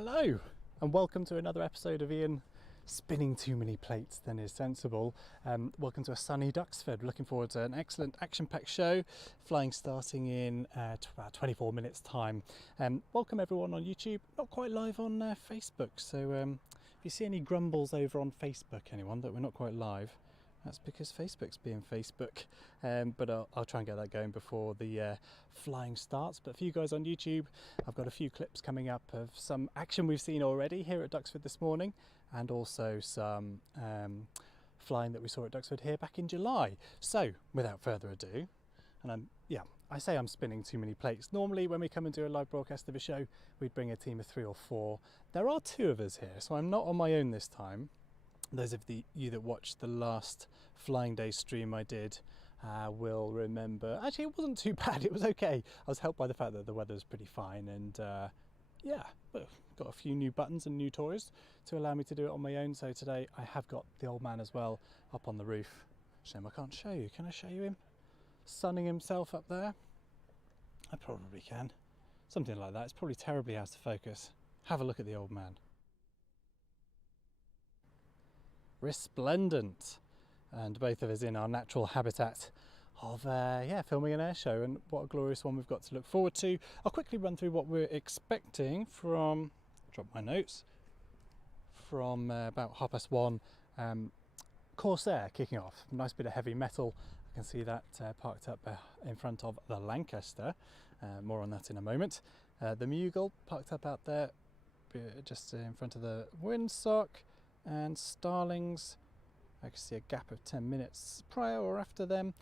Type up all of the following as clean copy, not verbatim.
Hello and welcome to another episode of Ian spinning too many plates than is sensible. Welcome to a sunny Duxford. Looking forward to an excellent action-packed show, flying starting in about 24 minutes time. Welcome everyone on YouTube, not quite live on Facebook, so if you see any grumbles over on Facebook, anyone, that we're not quite live, that's because Facebook's being Facebook, but I'll try and get that going before the flying starts. But for you guys on YouTube, I've got a few clips coming up of some action we've seen already here at Duxford this morning, and also some flying that we saw at Duxford here back in July. So without further ado, and I say I'm spinning too many plates. Normally when we come and do a live broadcast of a show, we'd bring a team of 3 or 4. There are 2 of us here, so I'm not on my own this time. Those of you that watched the last Flying Day stream I did will remember. Actually, it wasn't too bad. It was okay. I was helped by the fact that the weather was pretty fine, and got a few new buttons and new toys to allow me to do it on my own. So today I have got the old man as well up on the roof. Shame I can't show you. Can I show you him sunning himself up there? I probably can. Something like that. It's probably terribly out of focus. Have a look at the old man. Resplendent, and both of us in our natural habitat of filming an air show, and what a glorious one we've got to look forward to. I'll quickly run through what we're expecting from, drop my notes, from about 1:30. Corsair kicking off, nice bit of heavy metal. I can see that parked up in front of the Lancaster, more on that in a moment. The Mughal parked up out there just in front of the windsock. And Starlings, I can see a gap of 10 minutes prior or after them.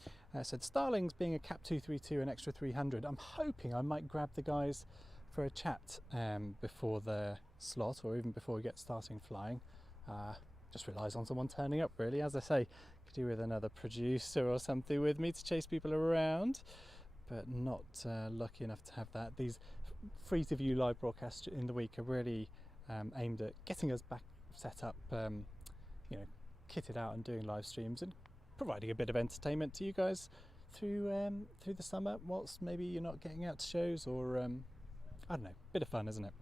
So the Starlings being a Cap 232, an extra 300. I'm hoping I might grab the guys for a chat before the slot, or even before we get starting flying. Just relies on someone turning up, really. As I say, could do with another producer or something with me to chase people around, but not lucky enough to have that. These free to view live broadcasts in the week are really aimed at getting us back set up, kitted out and doing live streams and providing a bit of entertainment to you guys through the summer, whilst maybe you're not getting out to shows, or I don't know, bit of fun, isn't it?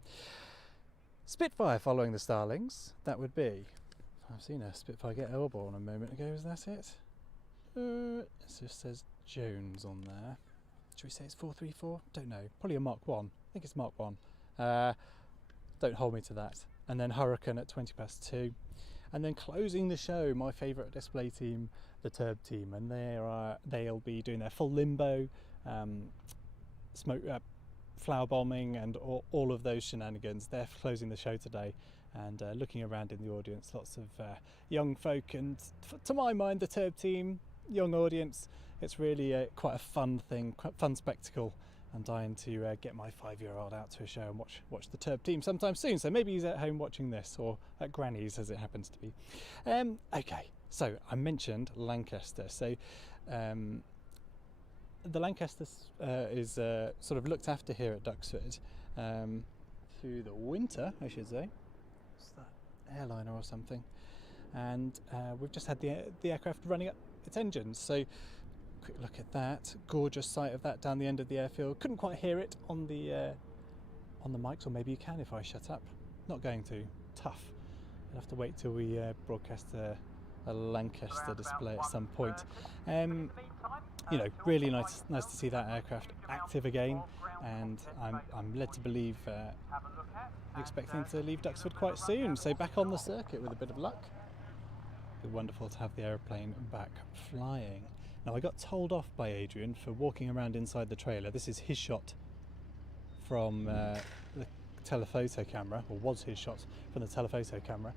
Spitfire following the Starlings. That would be, I've seen a Spitfire get airborne a moment ago. Is that it? It just says Jones on there. Should we say it's 434? Don't know. Probably a Mark 1. I think it's Mark 1. Don't hold me to that. And then Hurricane at 2:20. And then closing the show, my favourite display team, the Turb team, and they'll be doing their full limbo, smoke, flower bombing, and all of those shenanigans. They're closing the show today, and looking around in the audience, lots of young folk, and to my mind, the Turb team, young audience. It's really quite a fun thing, quite fun spectacle. I'm dying to get my 5-year-old out to a show and watch the Turb team sometime soon. So maybe he's at home watching this, or at Granny's as it happens to be. Okay, so I mentioned Lancaster. So the Lancaster is sort of looked after here at Duxford through the winter, I should say. What's that, airliner or something? And we've just had the aircraft running up its engines. So quick look at that, gorgeous sight of that down the end of the airfield. Couldn't quite hear it on the mics, or maybe you can if I shut up. Not going to. Tough. I'll have to wait till we broadcast a Lancaster display at some point. Really nice to see that aircraft active again, and I'm led to believe expecting to leave Duxford quite soon. So back on the circuit with a bit of luck. It'd be wonderful to have the aeroplane back flying. Now, I got told off by Adrian for walking around inside the trailer. This is his shot from the telephoto camera, or was his shot from the telephoto camera.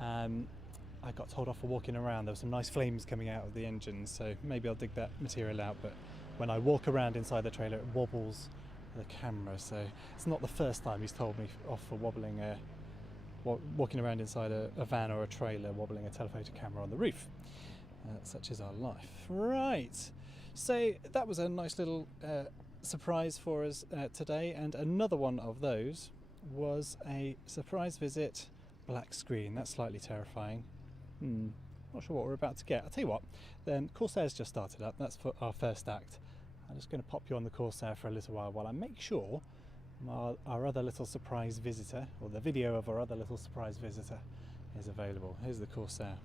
I got told off for walking around. There were some nice flames coming out of the engine, so maybe I'll dig that material out. But when I walk around inside the trailer, it wobbles the camera. So it's not the first time he's told me off for walking around inside a van or a trailer, wobbling a telephoto camera on the roof. Such is our life. Right, so that was a nice little surprise for us today, and another one of those was a surprise visit black screen. That's slightly terrifying. Not sure what we're about to get. I'll tell you what, then Corsair's just started up. That's for our first act. I'm just going to pop you on the Corsair for a little while I make sure Our other little surprise visitor, or the video of our other little surprise visitor, is available. Here's the Corsair.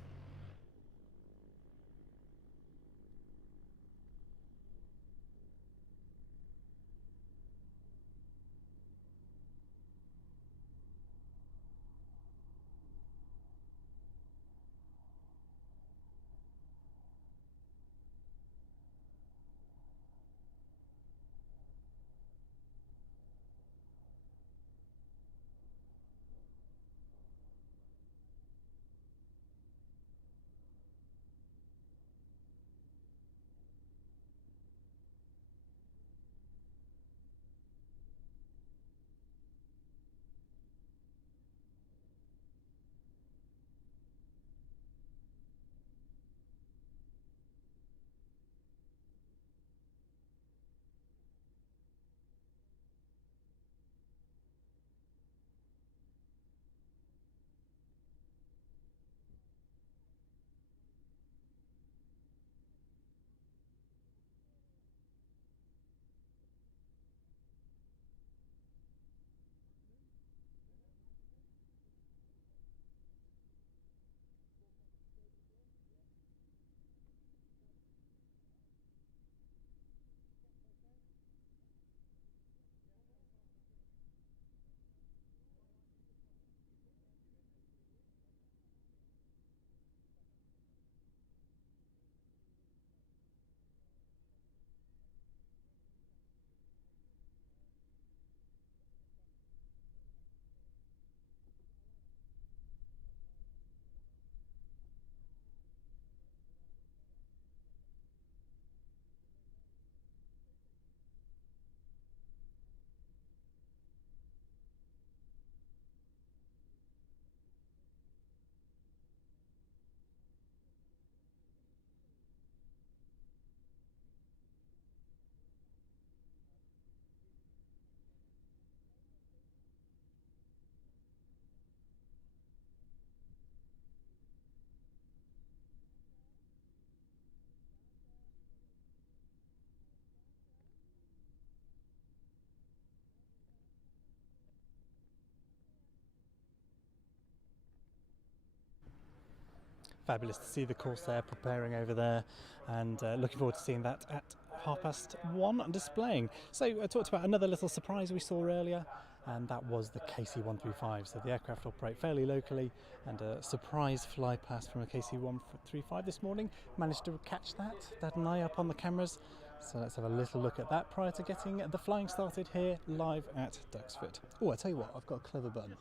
Fabulous to see the Corsair preparing over there, and looking forward to seeing that at 1:30 displaying. So I talked about another little surprise we saw earlier, and that was the KC-135. So the aircraft operate fairly locally, and a surprise fly past from a KC-135 this morning. Managed to catch that, had an eye up on the cameras. So let's have a little look at that prior to getting the flying started here live at Duxford. Oh, I tell you what, I've got a clever button.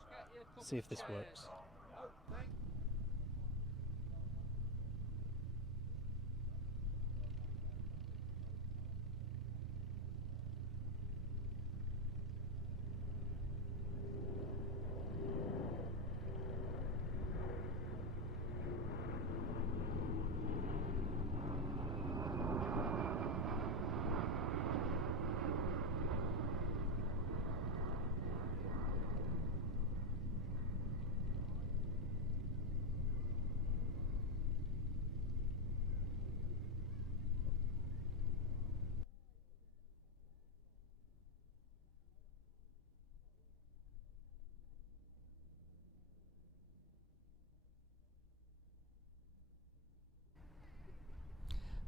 See if this works.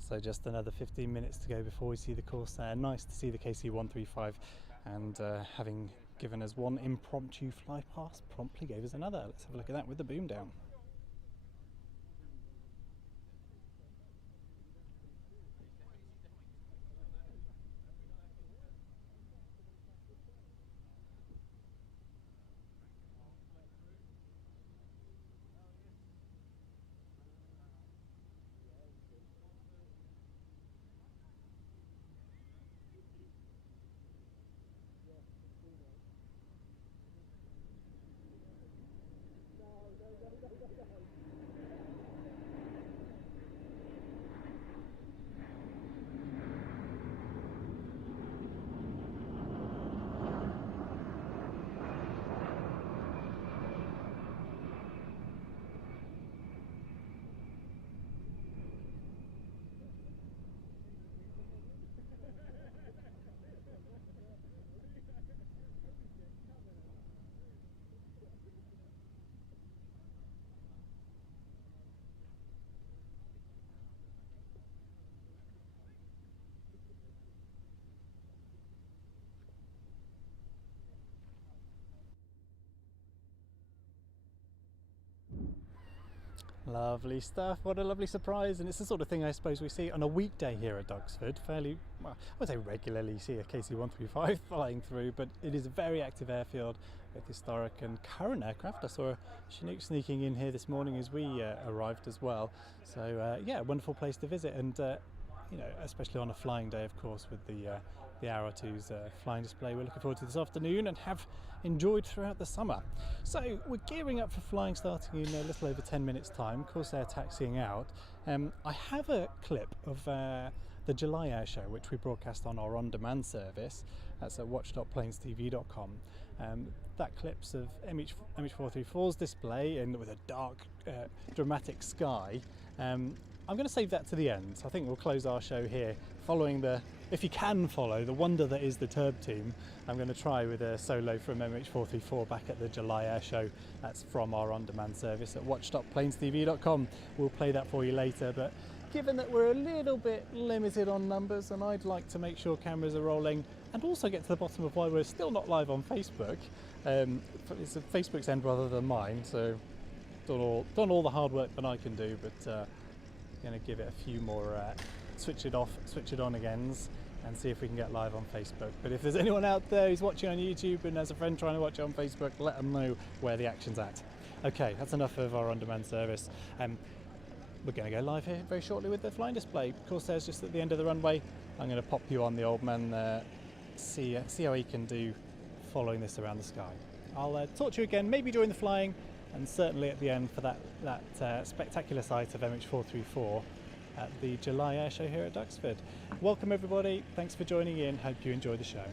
So just another 15 minutes to go before we see the Corsair. Nice to see the KC-135, and having given us one impromptu fly past, promptly gave us another. Let's have a look at that with the boom down. Lovely stuff, what a lovely surprise, and it's the sort of thing I suppose we see on a weekday here at Duxford, fairly, well, I would say regularly you see a KC-135 flying through, but it is a very active airfield with historic and current aircraft. I saw a Chinook sneaking in here this morning as we arrived as well, so yeah, a wonderful place to visit, and you know, especially on a flying day, of course, with the Hour 2's flying display we're looking forward to this afternoon and have enjoyed throughout the summer. So we're gearing up for flying, starting in a little over 10 minutes time, Corsair taxiing out. I have a clip of the July Air Show, which we broadcast on our on-demand service. That's at watch.planestv.com. That clips of MH434's display and with a dark dramatic sky. I'm going to save that to the end. I think we'll close our show here following if you can follow the wonder that is the Turb team. I'm going to try with a solo from MH434 back at the July Air Show. That's from our on-demand service at watch.planestv.com. We'll play that for you later, but given that we're a little bit limited on numbers and I'd like to make sure cameras are rolling and also get to the bottom of why we're still not live on Facebook. It's Facebook's end rather than mine, so done all the hard work that I can do, but going to give it a few more switch it off, switch it on agains and see if we can get live on Facebook. But if there's anyone out there who's watching on YouTube and has a friend trying to watch it on Facebook, let them know where the action's at. Okay, that's enough of our on-demand service. We're going to go live here very shortly with the flying display. Corsair's just at the end of the runway. I'm going to pop you on the old man, see how he can do following this around the sky. I'll talk to you again, maybe during the flying, and certainly at the end for that spectacular sight of MH434 at the July Air Show here at Duxford. Welcome everybody, thanks for joining in, hope you enjoy the show.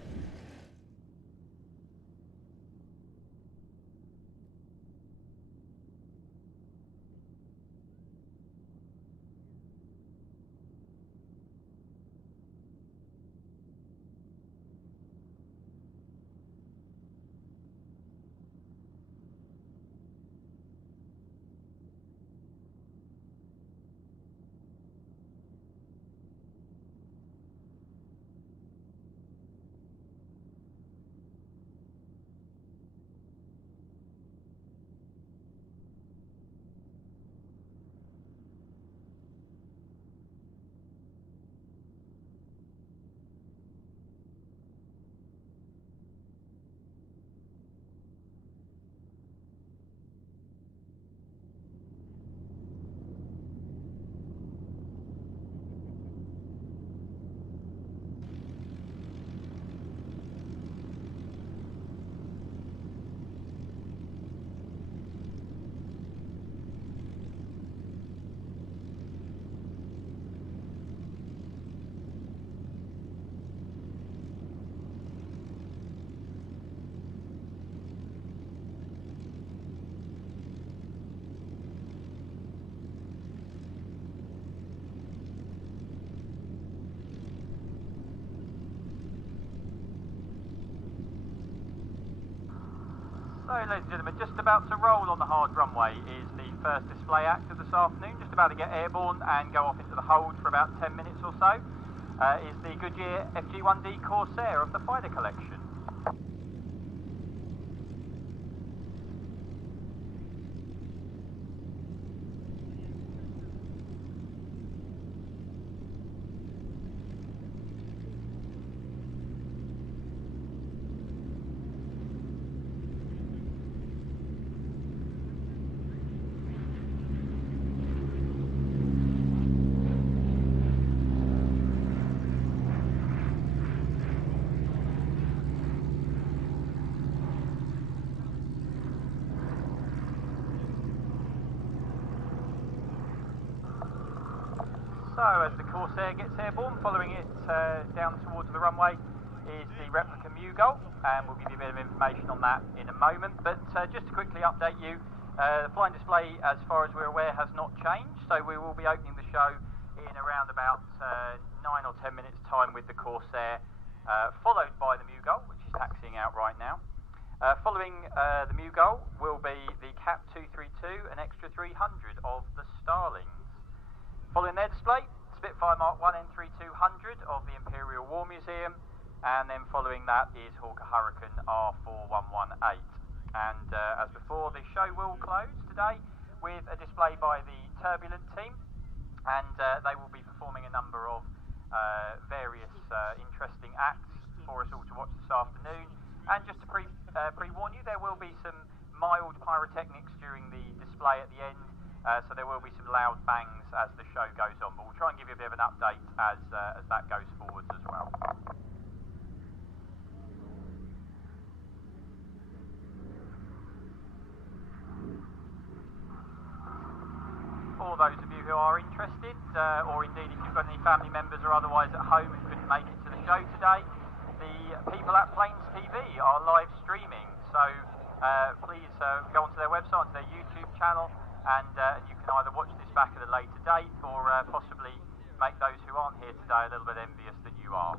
So, ladies and gentlemen, just about to roll on the hard runway is the first display act of this afternoon, just about to get airborne and go off into the hold for about 10 minutes or so, is the Goodyear FG1D Corsair of the fighter collection. So as the Corsair gets airborne, following it down towards the runway is the replica Mughal, and we'll give you a bit of information on that in a moment. But just to quickly update you, the flying display, as far as we're aware, has not changed, so we will be opening the show in around about 9 or 10 minutes time with the Corsair, followed by the Mughal, which is taxiing out right now. Following the Mughal will be the Cap 232 and Extra 300 of the Starlings. Following their display, Spitfire Mark 1 N3200 of the Imperial War Museum, and then following that is Hawker Hurricane R4118. And as before, the show will close today with a display by the Turbulent team, and they will be performing a number of various interesting acts for us all to watch this afternoon. And just to pre-warn you, there will be some mild pyrotechnics during the display at the end, so there will be some loud bangs as the show goes on, but we'll try and give you a bit of an update as that goes forwards as well. For those of you who are interested, or indeed if you've got any family members or otherwise at home who couldn't make it to the show today, the people at Planes TV are live streaming, so please go onto their website, onto their YouTube channel, and you can either watch this back at a later date or possibly make those who aren't here today a little bit envious that you are.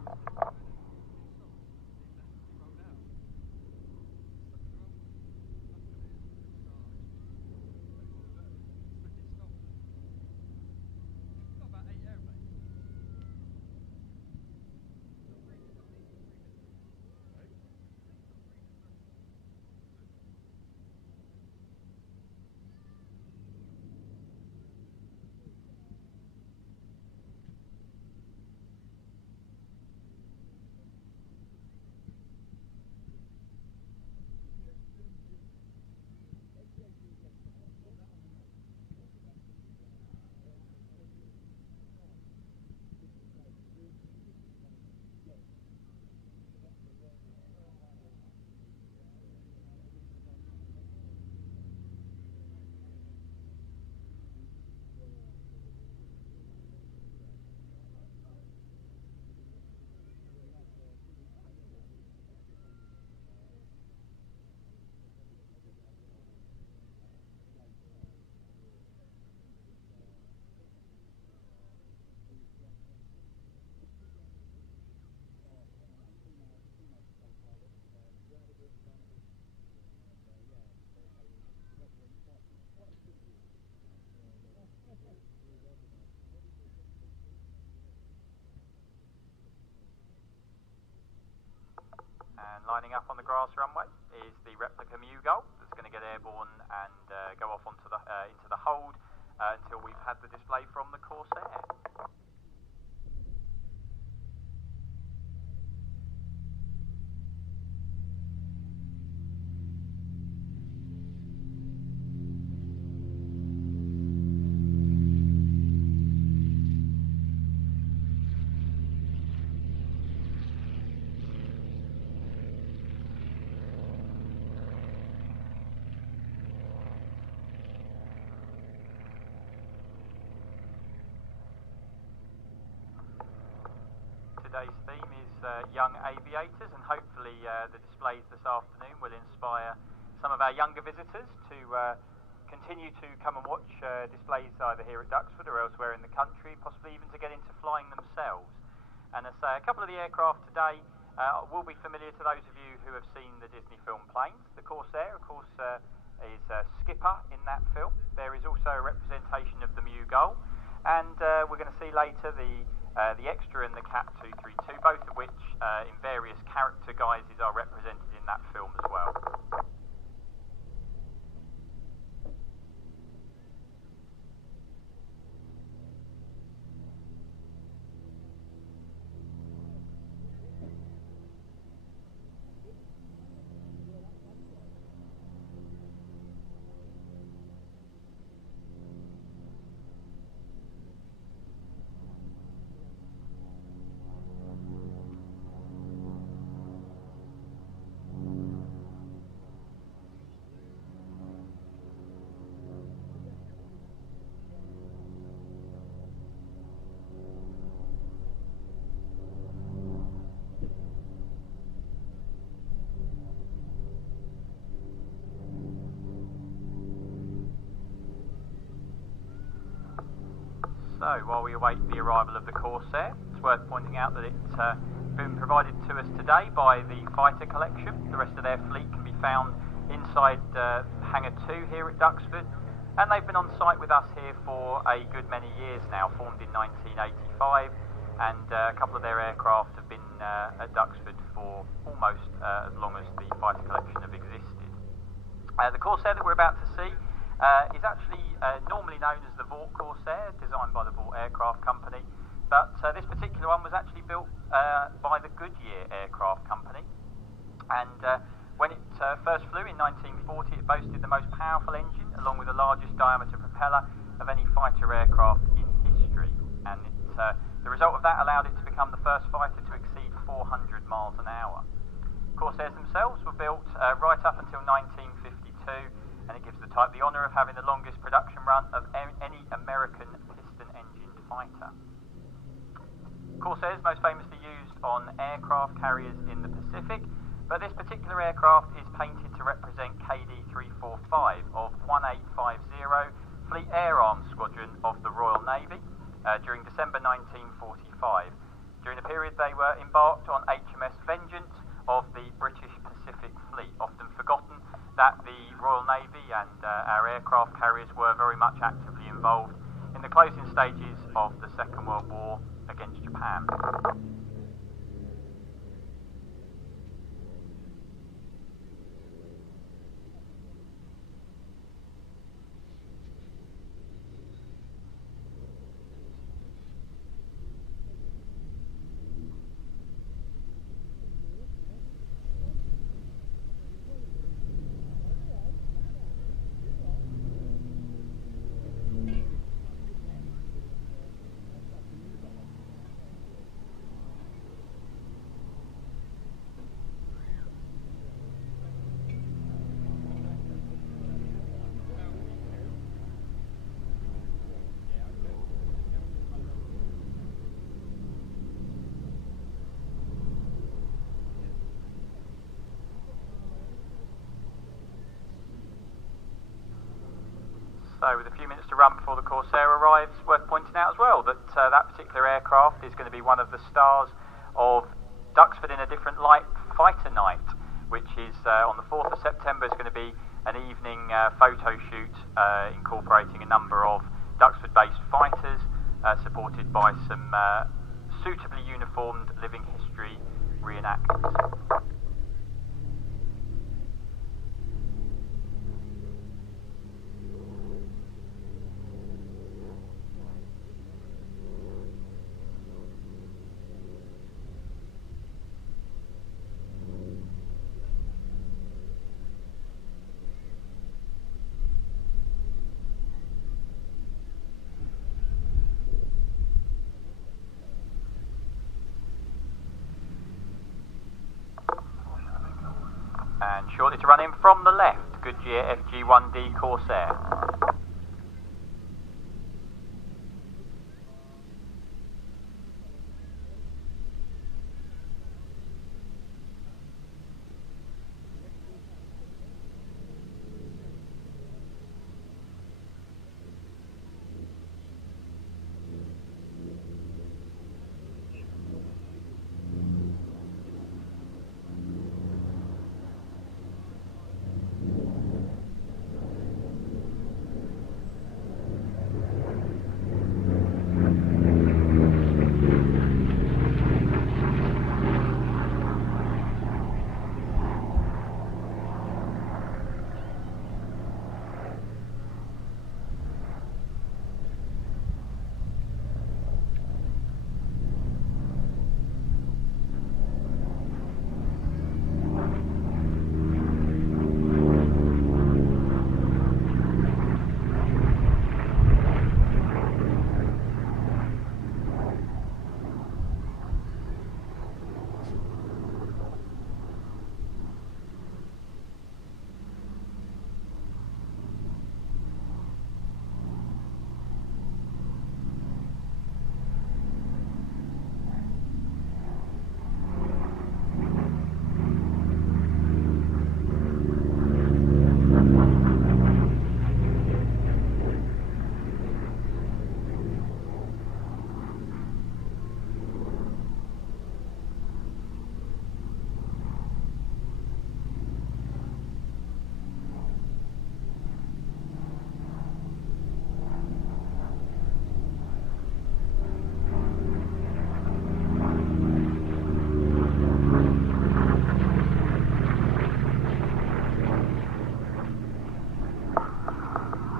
And lining up on the grass runway is the replica Mughal that's going to get airborne and go off onto the into the hold until we've had the display from the Corsair. Today's theme is young aviators, and hopefully the displays this afternoon will inspire some of our younger visitors to continue to come and watch displays either here at Duxford or elsewhere in the country, possibly even to get into flying themselves. And as I say, a couple of the aircraft today will be familiar to those of you who have seen the Disney film Planes. The Corsair, of course, is Skipper in that film. There is also a representation of the Mughal, and we're going to see later the Extra and the Cat 232, both of which in various character guises are represented in that film as well. So, while we await the arrival of the Corsair, it's worth pointing out that it's been provided to us today by the Fighter Collection. The rest of their fleet can be found inside Hangar 2 here at Duxford, and they've been on site with us here for a good many years now, formed in 1985, and a couple of their aircraft have been at Duxford for almost as long as the Fighter Collection have existed. The Corsair that we're about to see is actually normally known as the Vought Corsair, designed by the Vought Aircraft Company. But this particular one was actually built by the Goodyear Aircraft Company. And when it first flew in 1940, it boasted the most powerful engine, along with the largest diameter propeller of any fighter aircraft in history. And the result of that allowed it to become the first fighter to exceed 400 miles an hour. Corsairs themselves were built right up until 1952, and it gives the type the honour of having the longest production run of any American piston-engined fighter. Corsairs most famously used on aircraft carriers in the Pacific, but this particular aircraft is painted to represent KD-345 of 1850 Fleet Air Arms Squadron of the Royal Navy during December 1945. During the period they were embarked on HMS Vengeance of the British Pacific Fleet, often forgotten that the Royal Navy and our aircraft carriers were very much actively involved in the closing stages of the Second World War against Japan. So with a few minutes to run before the Corsair arrives, worth pointing out as well that that particular aircraft is going to be one of the stars of Duxford in a Different Light Fighter Night, which is on the 4th of September. Is going to be an evening photo shoot incorporating a number of Duxford-based fighters, supported by some suitably uniformed living history reenactors. And shortly to run in from the left, Goodyear FG1D Corsair.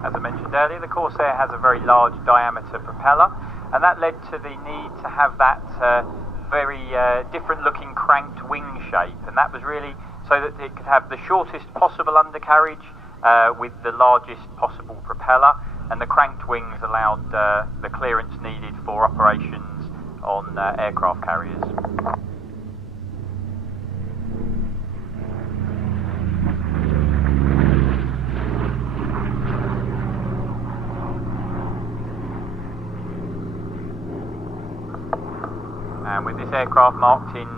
As I mentioned earlier, the Corsair has a very large diameter propeller, and that led to the need to have that very different looking cranked wing shape, and that was really so that it could have the shortest possible undercarriage with the largest possible propeller, and the cranked wings allowed the clearance needed for operations on aircraft carriers. And with this aircraft marked in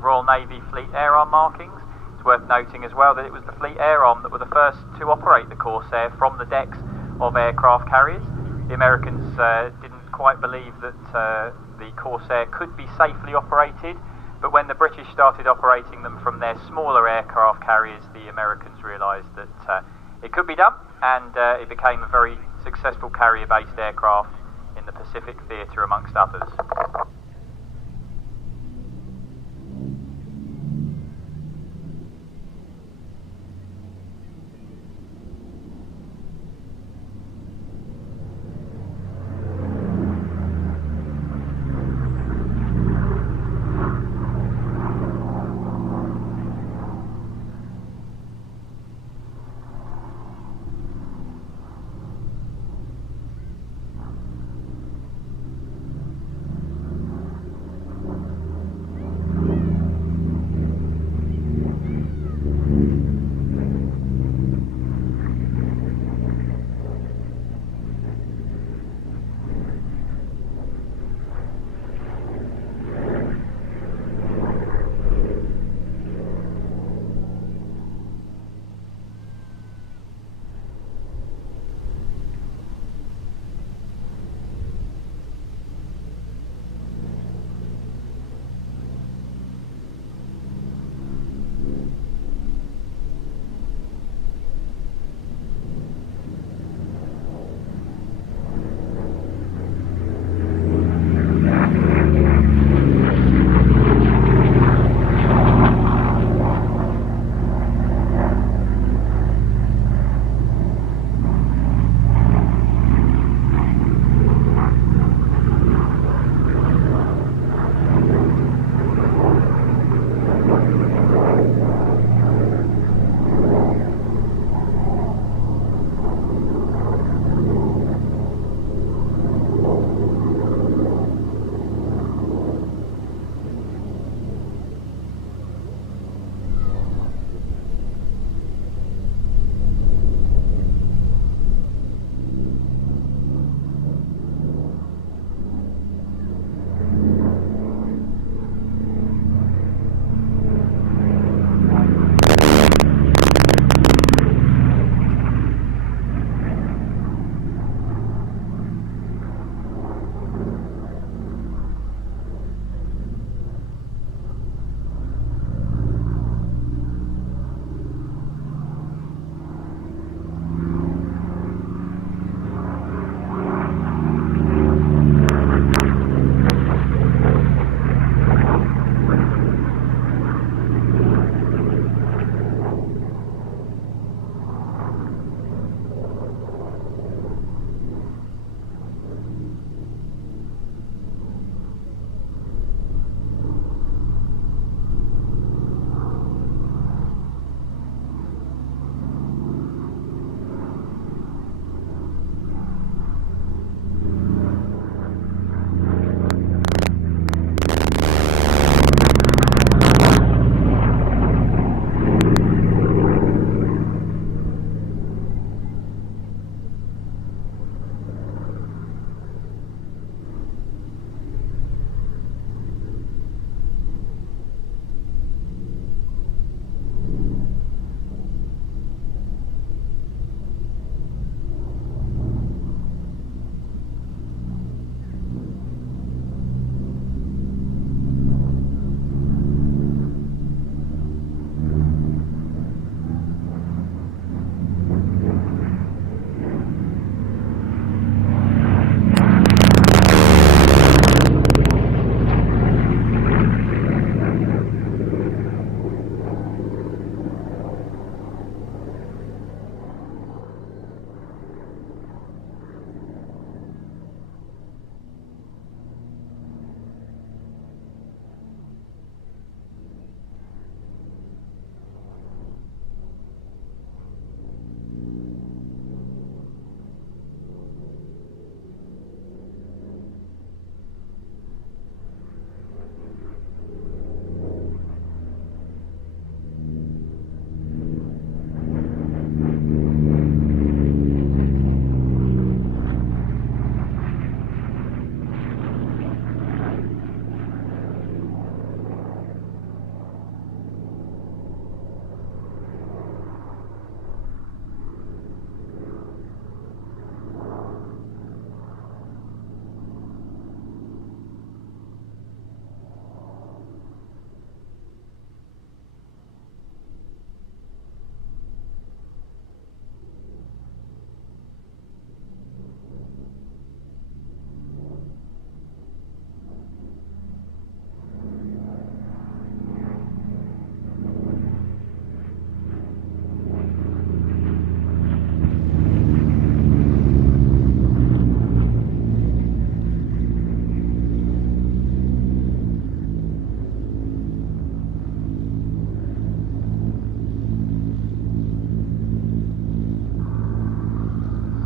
Royal Navy Fleet Air Arm markings, it's worth noting as well that it was the Fleet Air Arm that were the first to operate the Corsair from the decks of aircraft carriers. The Americans didn't quite believe that the Corsair could be safely operated, but when the British started operating them from their smaller aircraft carriers, the Americans realised that it could be done, and it became a very successful carrier-based aircraft in the Pacific theatre amongst others.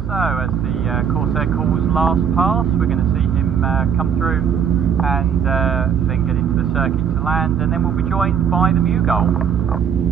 So as the Corsair calls last pass, we're going to see him come through and then get into the circuit to land, and then we'll be joined by the Mugol.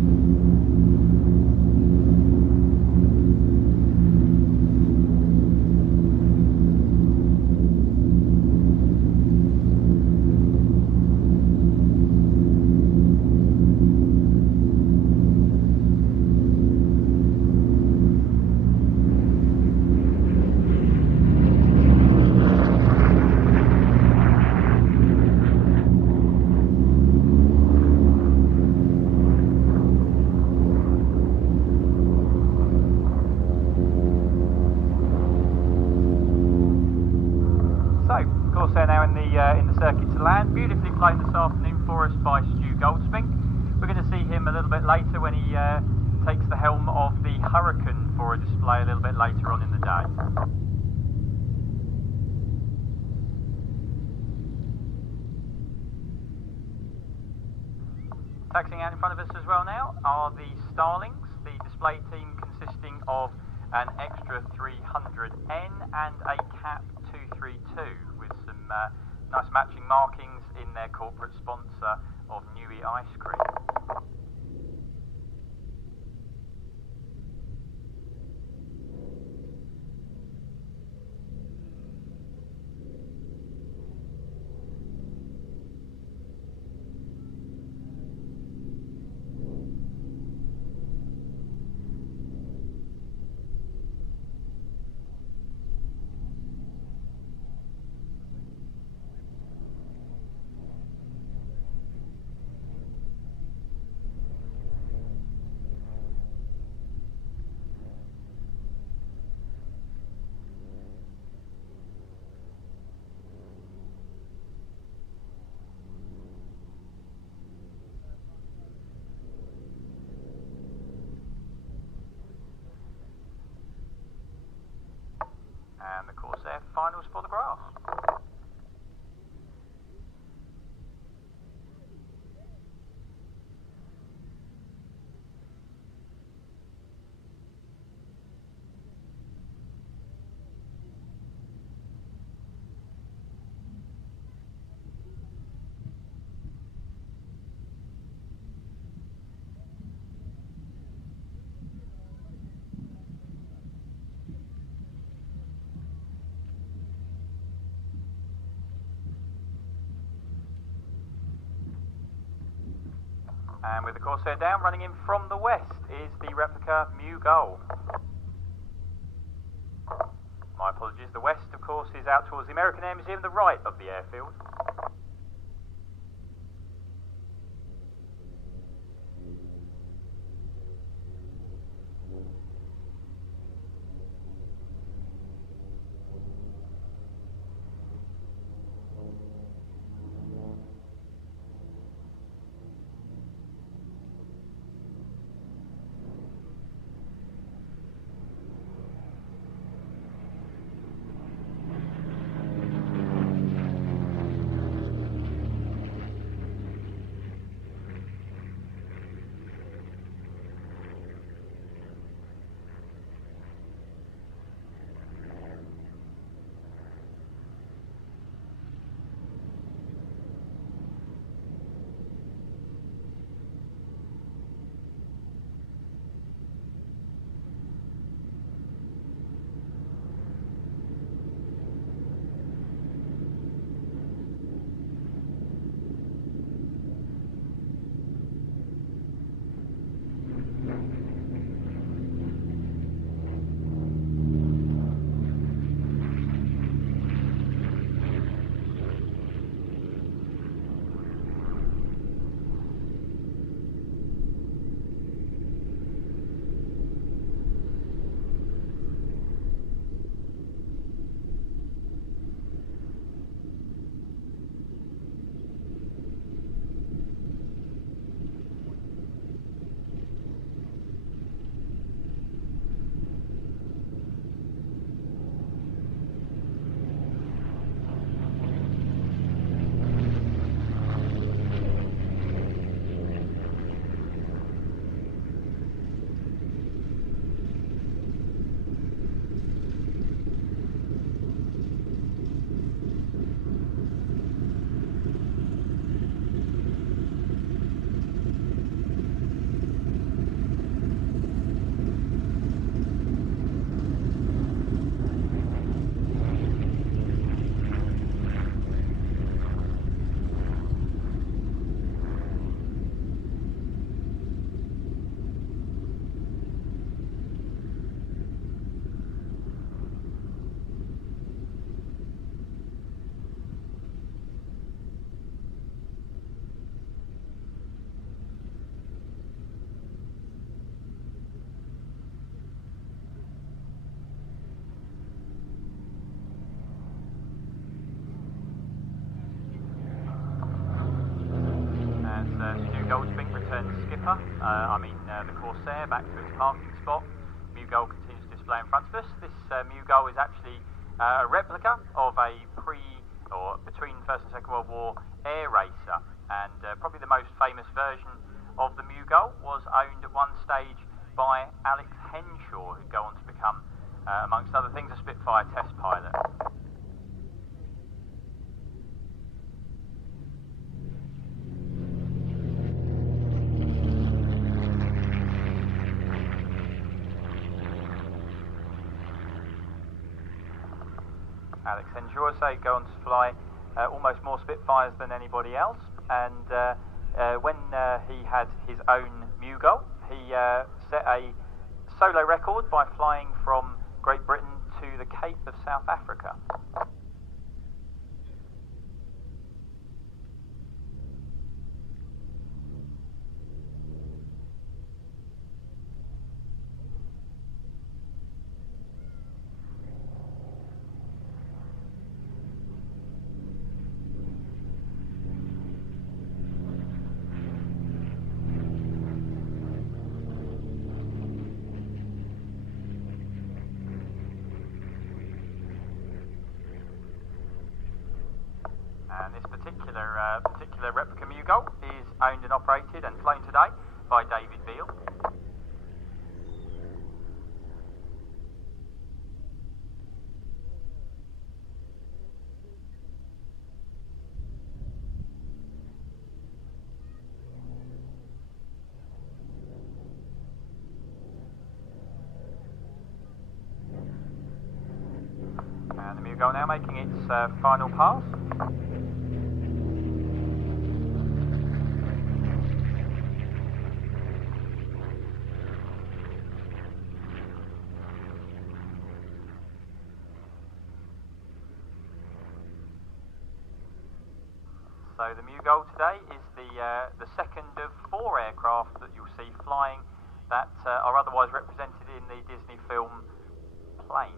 Corsair now in the circuit to land, beautifully flown this afternoon for us by Stu Goldspink. We're going to see him a little bit later when he takes the helm of the Hurricane for a display a little bit later on in the day. Taxiing out in front of us as well now are the Starlings, the display team consisting of an Extra 300N and a Cap 232 with some nice matching markings in their corporate sponsor of Newey Ice Cream. And the Corsair finals for the grass. And with the Corsair down, running in from the west is the replica Mugol. My apologies, the west, of course, is out towards the American Air Museum, the right of the airfield. I'm in the Corsair, back to its parking spot. Mugol continues to display in front of us. This Mugol is actually a replica of a between First and Second World War air racer, and probably the most famous version of the Mugol was owned at one stage by Alex Henshaw, who'd go on to become, amongst other things, a Spitfire test pilot. Alex Henshaw, say, go on to fly almost more Spitfires than anybody else, and when he had his own Mugol, he set a solo record by flying from Great Britain to the Cape of South Africa. And this particular replica Mugol is owned and operated and flown today by David Beale. And the Mugol now making its final pass. So the Mugol today is the second of 4 aircraft that you'll see flying that are otherwise represented in the Disney film Planes.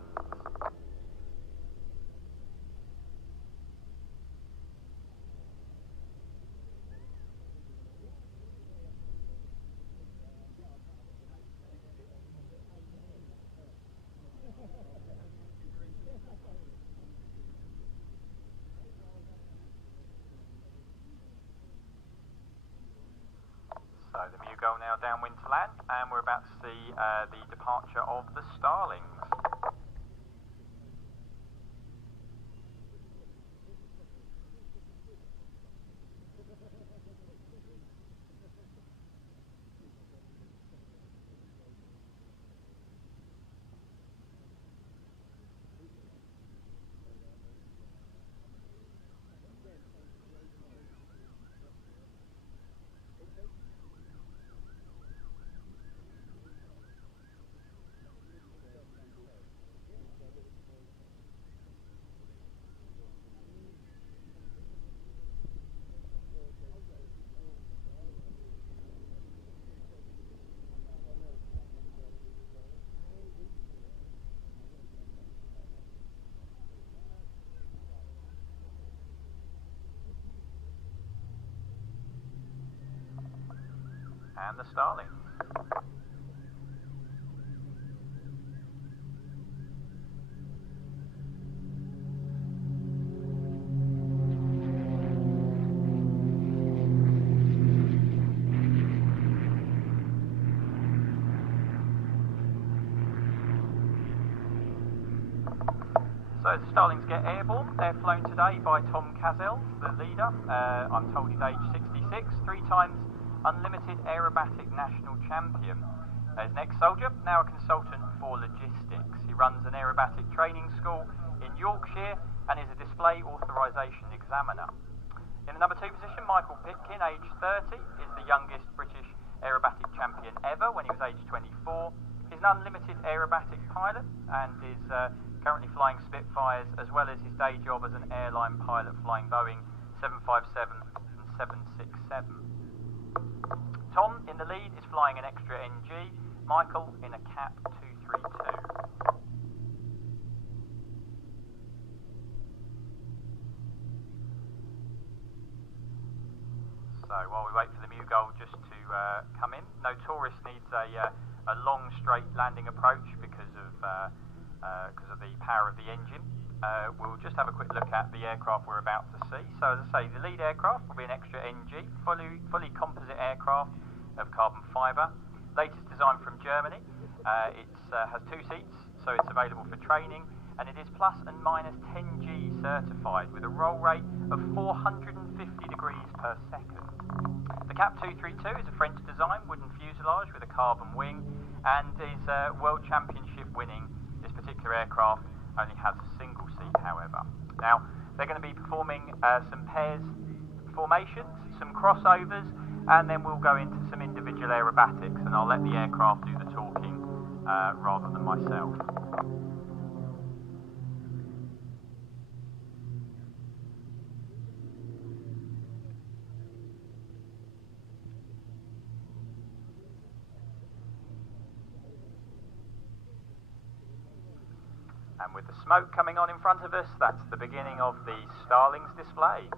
So the Mugol now downwind to land, and we're about to see the departure of the Starlings. And the Starlings. So the Starlings get airborne. They're flown today by Tom Cazell, the leader. I'm told he's age 66, 3 times unlimited aerobatic national champion. He's an ex-soldier, now a consultant for logistics. He runs an aerobatic training school in Yorkshire and is a display authorisation examiner. In the number 2 position, Michael Pitkin, age 30, is the youngest British aerobatic champion ever when he was age 24. He's an unlimited aerobatic pilot and is currently flying Spitfires, as well as his day job as an airline pilot flying Boeing 757 and 767. Tom, in the lead, is flying an extra NG, Michael in a CAP 232. So while we wait for the Mugol just to come in. No tourist needs a long straight landing approach because of the power of the engine. We'll just have a quick look at the aircraft we're about to see. So as I say, the lead aircraft will be an extra NG, fully composite aircraft of carbon fibre. Latest design from Germany. It has 2 seats, so it's available for training, and it is plus and minus 10G certified with a roll rate of 450 degrees per second. The CAP 232 is a French design wooden fuselage with a carbon wing and is World Championship winning. This particular aircraft only has a single seat, however. Now, they're going to be performing some pairs formations, some crossovers, and then we'll go into some individual aerobatics, and I'll let the aircraft do the talking rather than myself. And with the smoke coming on in front of us, that's the beginning of the Starlings display.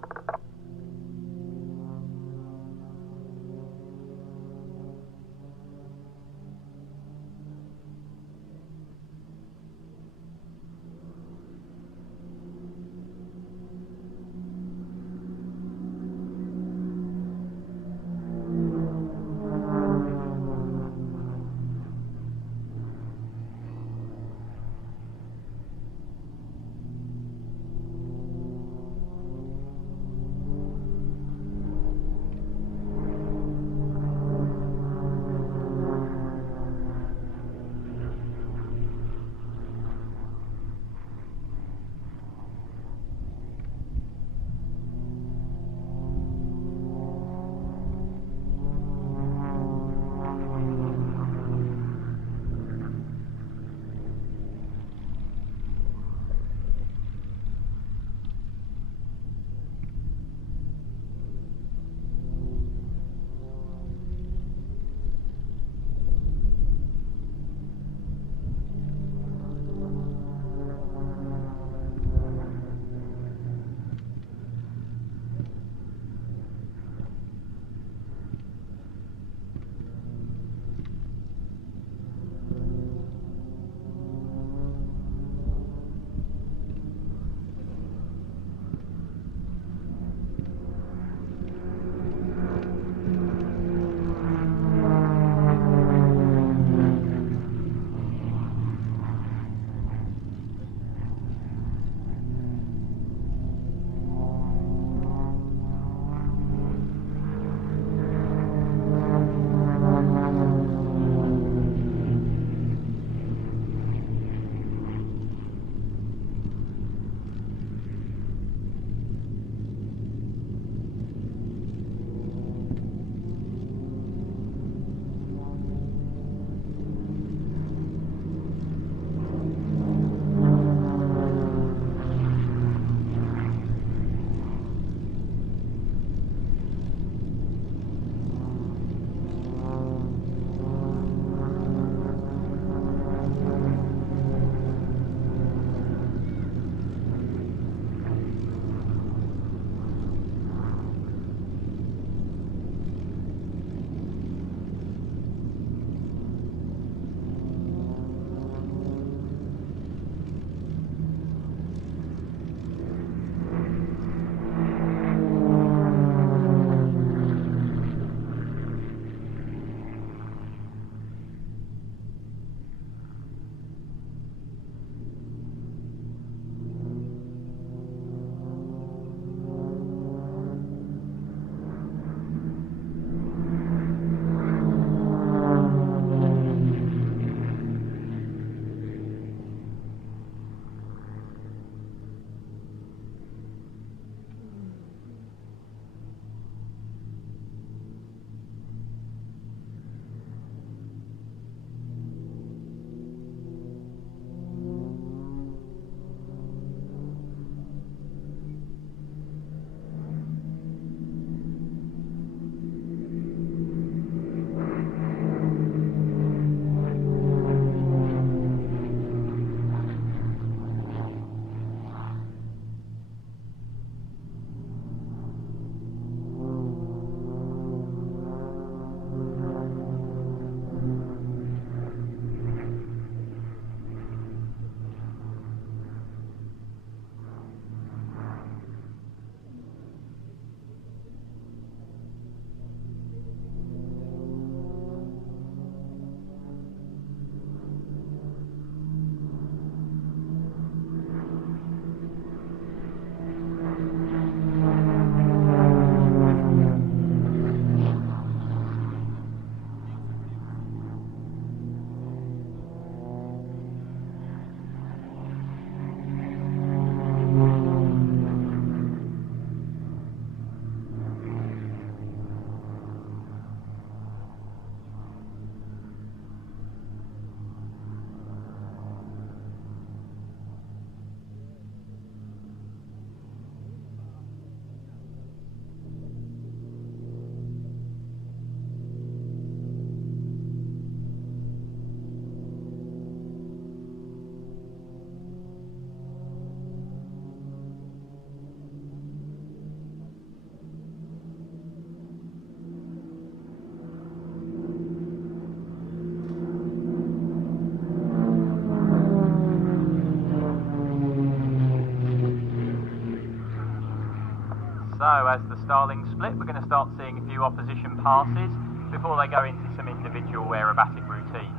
So as the starlings split, we're going to start seeing a few opposition passes before they go into some individual aerobatic routines.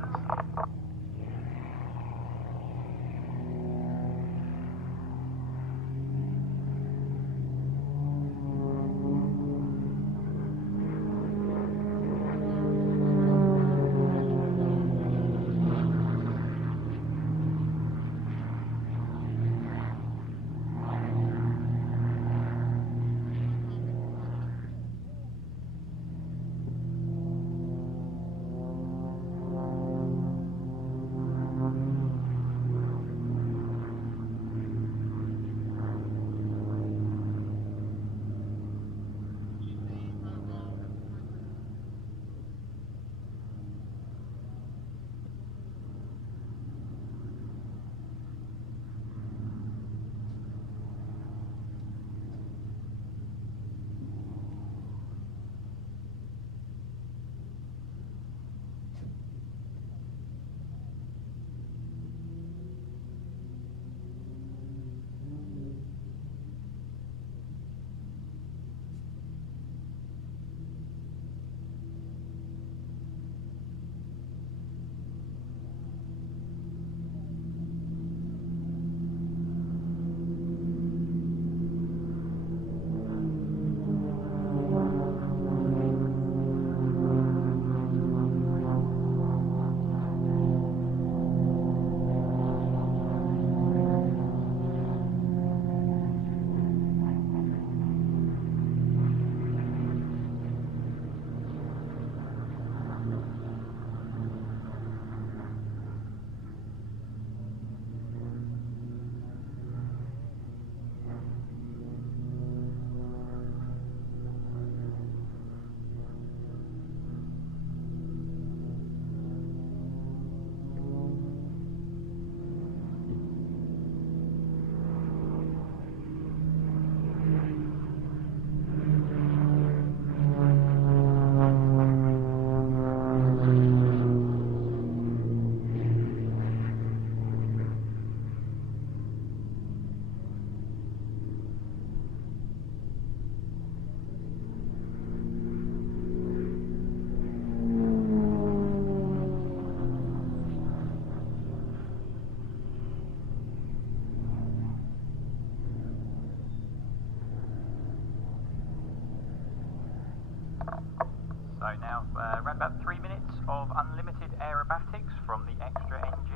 So now around about 3 minutes of unlimited aerobatics from the extra NG.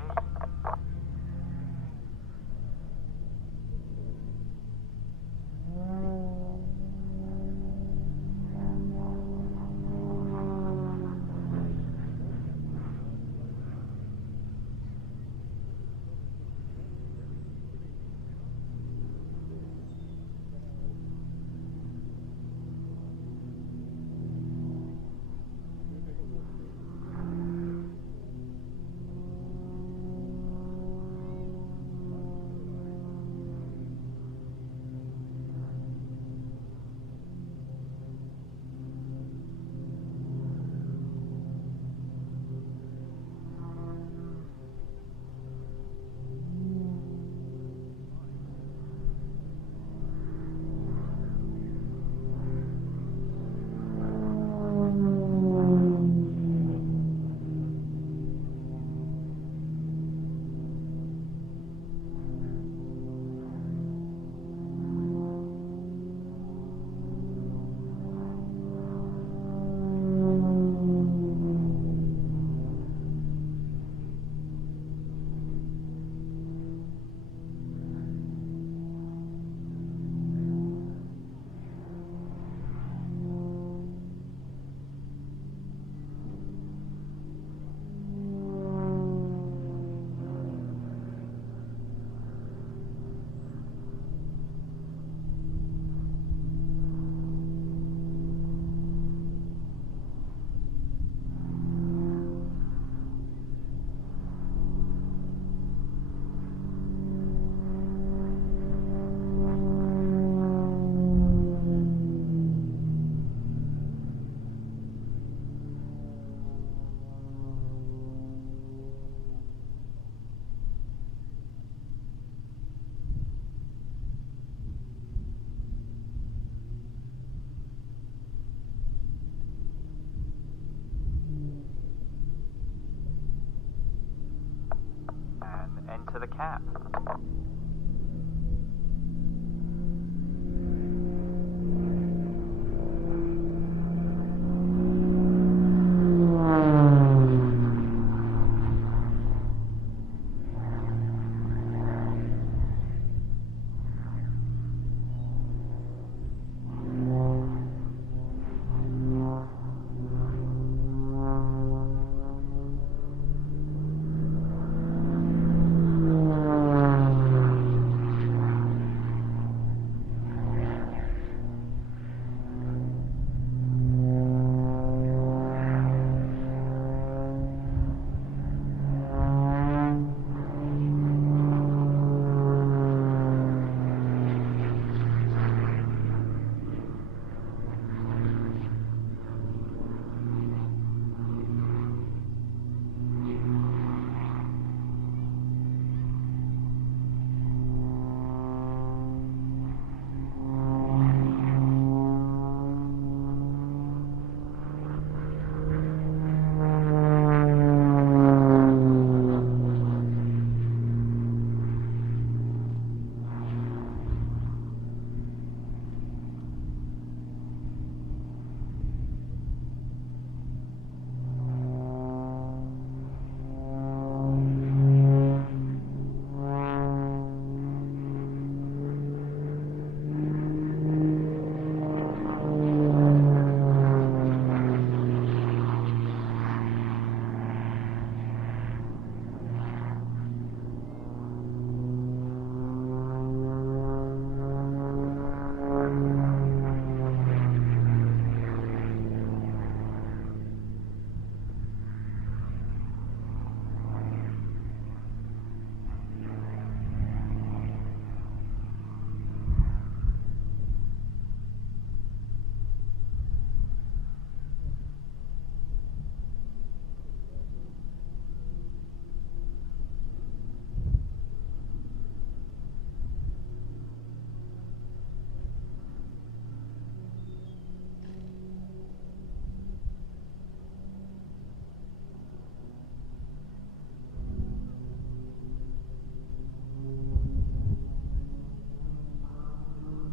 into the cab.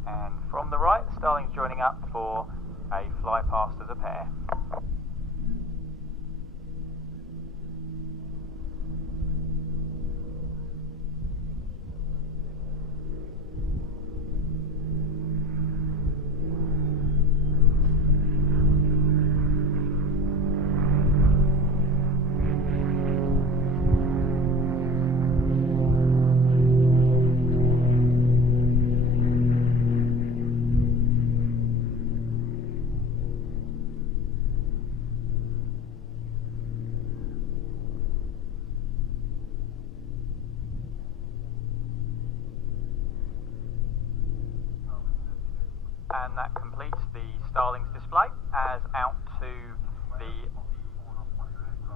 And from the right, Starling's joining up for a fly past as a pair. And that completes the Starling's display. As out to the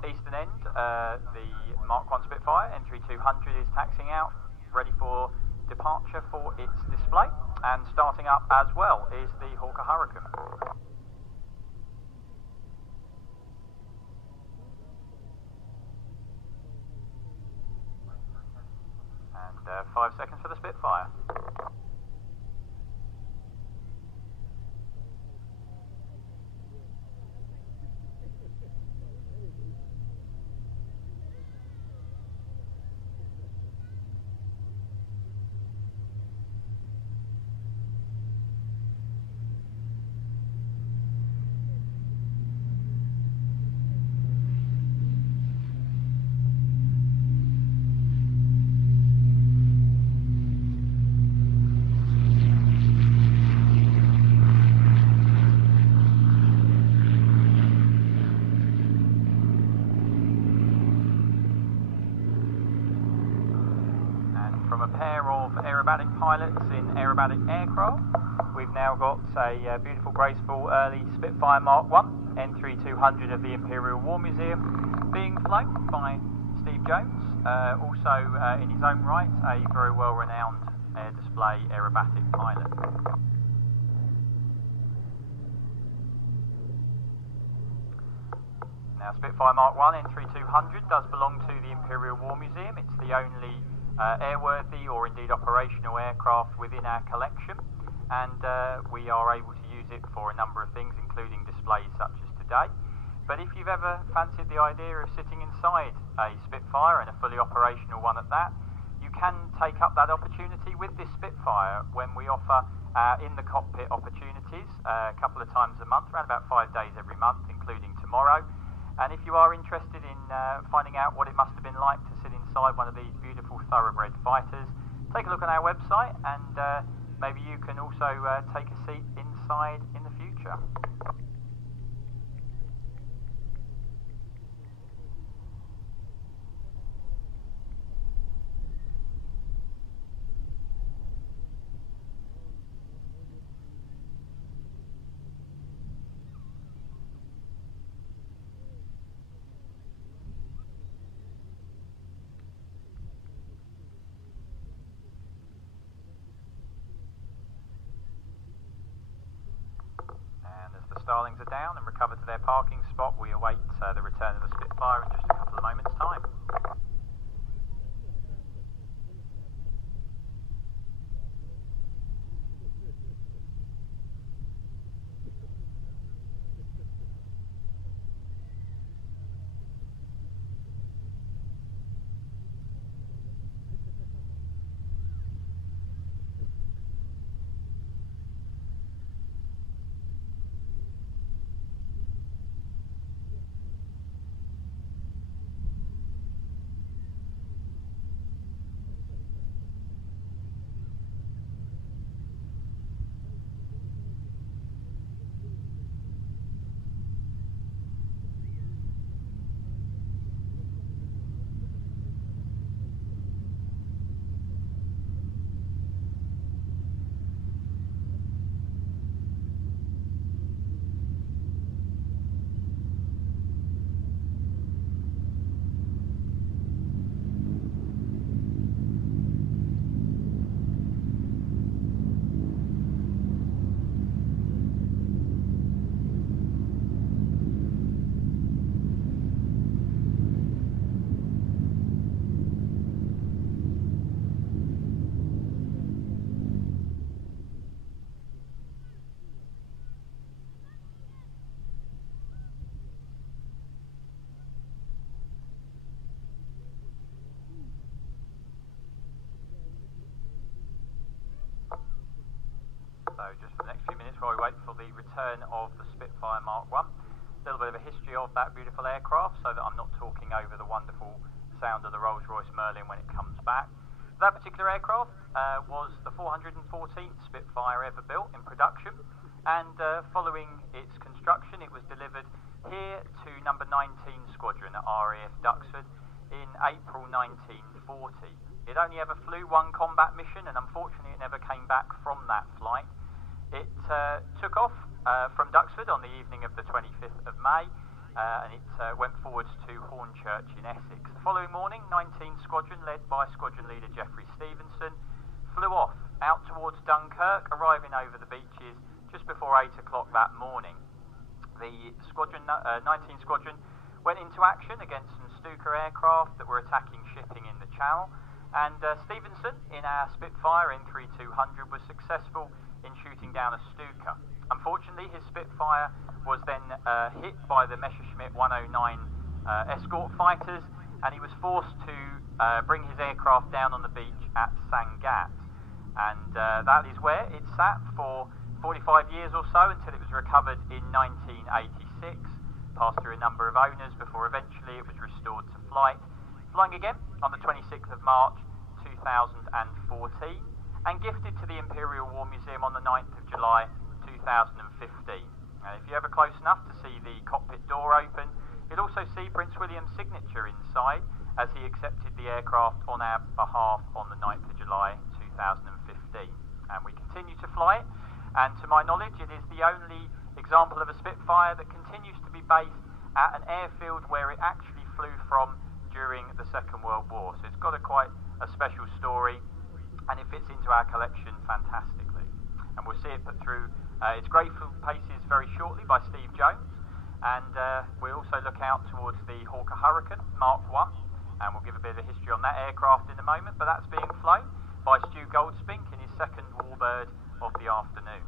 eastern end, the Mark 1 Spitfire N3200 is taxiing out, ready for departure for its display. And starting up as well is the Hawker Hurricane. And 5 seconds for the Spitfire. From a pair of aerobatic pilots in aerobatic aircraft, we've now got a beautiful, graceful early Spitfire Mark 1 N3200 of the Imperial War Museum being flown by Steve Jones, also in his own right a very well-renowned air display aerobatic pilot. Now, Spitfire Mark 1 N3200 does belong to the Imperial War Museum. It's the only airworthy or indeed operational aircraft within our collection, and we are able to use it for a number of things, including displays such as today. But if you've ever fancied the idea of sitting inside a Spitfire, and a fully operational one at that, you can take up that opportunity with this Spitfire when we offer in the cockpit opportunities a couple of times a month, around about 5 days every month, including tomorrow. And if you are interested in finding out what it must have been like to sit inside one of these beautiful thoroughbred fighters, take a look on our website, and maybe you can also take a seat inside in the future. Starlings are down and recovered to their parking spot. We await the return of the Spitfire in just a couple of moments' time. So just for the next few minutes while we wait for the return of the Spitfire Mark 1, a little bit of a history of that beautiful aircraft so that I'm not talking over the wonderful sound of the Rolls-Royce Merlin when it comes back. That particular aircraft was the 414th Spitfire ever built in production, and following its construction it was delivered here to number 19 Squadron at RAF Duxford in April 1940. It only ever flew one combat mission, and unfortunately it never came back from that flight. It took off from Duxford on the evening of the 25th of May, and it went forwards to Hornchurch in Essex. The following morning, 19 Squadron, led by Squadron Leader Geoffrey Stevenson, flew off out towards Dunkirk, arriving over the beaches just before 8 o'clock that morning. The 19 Squadron went into action against some Stuka aircraft that were attacking shipping in the Channel, and Stevenson, in our Spitfire N3200, was successful in shooting down a Stuka. Unfortunately, his Spitfire was then hit by the Messerschmitt 109 escort fighters, and he was forced to bring his aircraft down on the beach at Sangatte. And that is where it sat for 45 years or so until it was recovered in 1986, passed through a number of owners before eventually it was restored to flight, flying again on the 26th of March 2014, and gifted to the Imperial War Museum on the 9th of July 2015. And if you're ever close enough to see the cockpit door open, you'll also see Prince William's signature inside as he accepted the aircraft on our behalf on the 9th of July 2015. And we continue to fly it, and to my knowledge it is the only example of a Spitfire that continues to be based at an airfield where it actually flew from during the Second World War. So it's got quite a special story, and it fits into our collection fantastically. And we'll see it put through its grateful paces very shortly by Steve Jones, and we also look out towards the Hawker Hurricane Mark 1 and we'll give a bit of history on that aircraft in a moment, but that's being flown by Stu Goldspink in his second Warbird of the afternoon.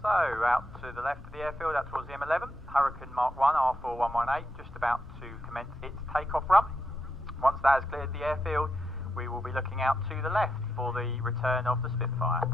So, out to the left of the airfield, out towards the M11, Hurricane Mark 1 R4118, just about to commence its takeoff run. Once that has cleared the airfield, we will be looking out to the left for the return of the Spitfire.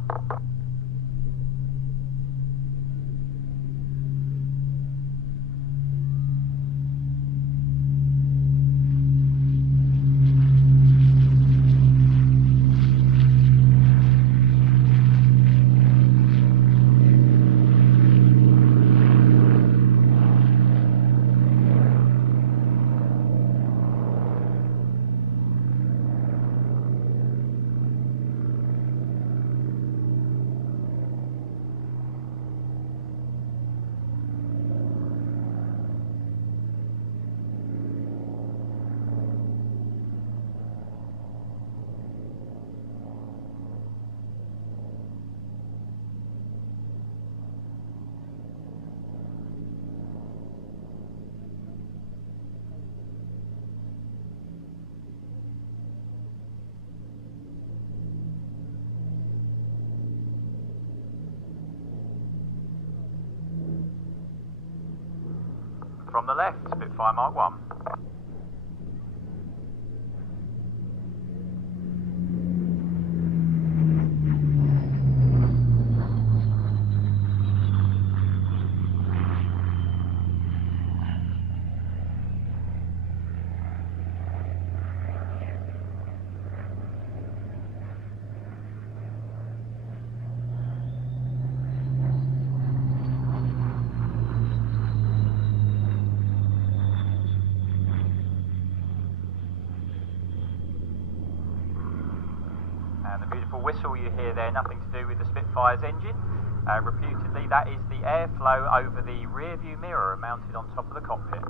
From the left, Spitfire Mark 1. And the beautiful whistle you hear there, nothing to do with the Spitfire's engine. Reputedly, that is the airflow over the rear view mirror mounted on top of the cockpit.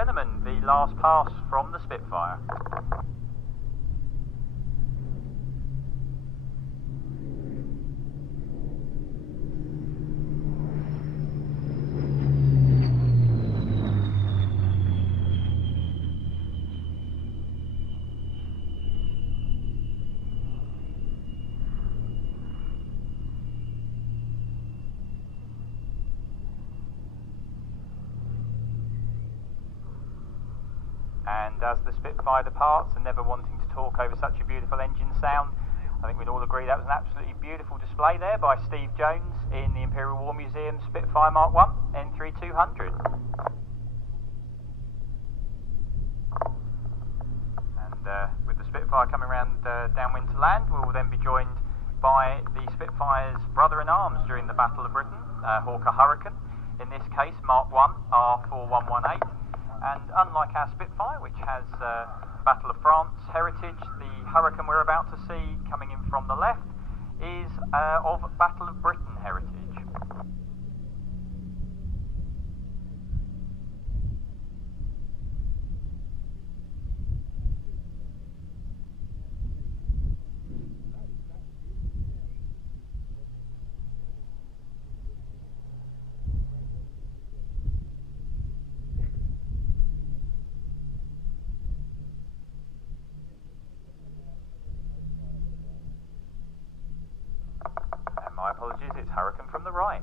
gentlemen, the last pass from the Spitfire. And as the Spitfire departs, and never wanting to talk over such a beautiful engine sound, I think we'd all agree that was an absolutely beautiful display there by Steve Jones in the Imperial War Museum Spitfire Mark 1 N3200. And with the Spitfire coming around downwind to land, we will then be joined by the Spitfire's brother-in-arms during the Battle of Britain, Hawker Hurricane, in this case Mark 1 R4118. And unlike our Spitfire, which has Battle of France heritage, the Hurricane we're about to see coming in from the left is of Battle of Britain heritage. My apologies, it's Hurricane from the right.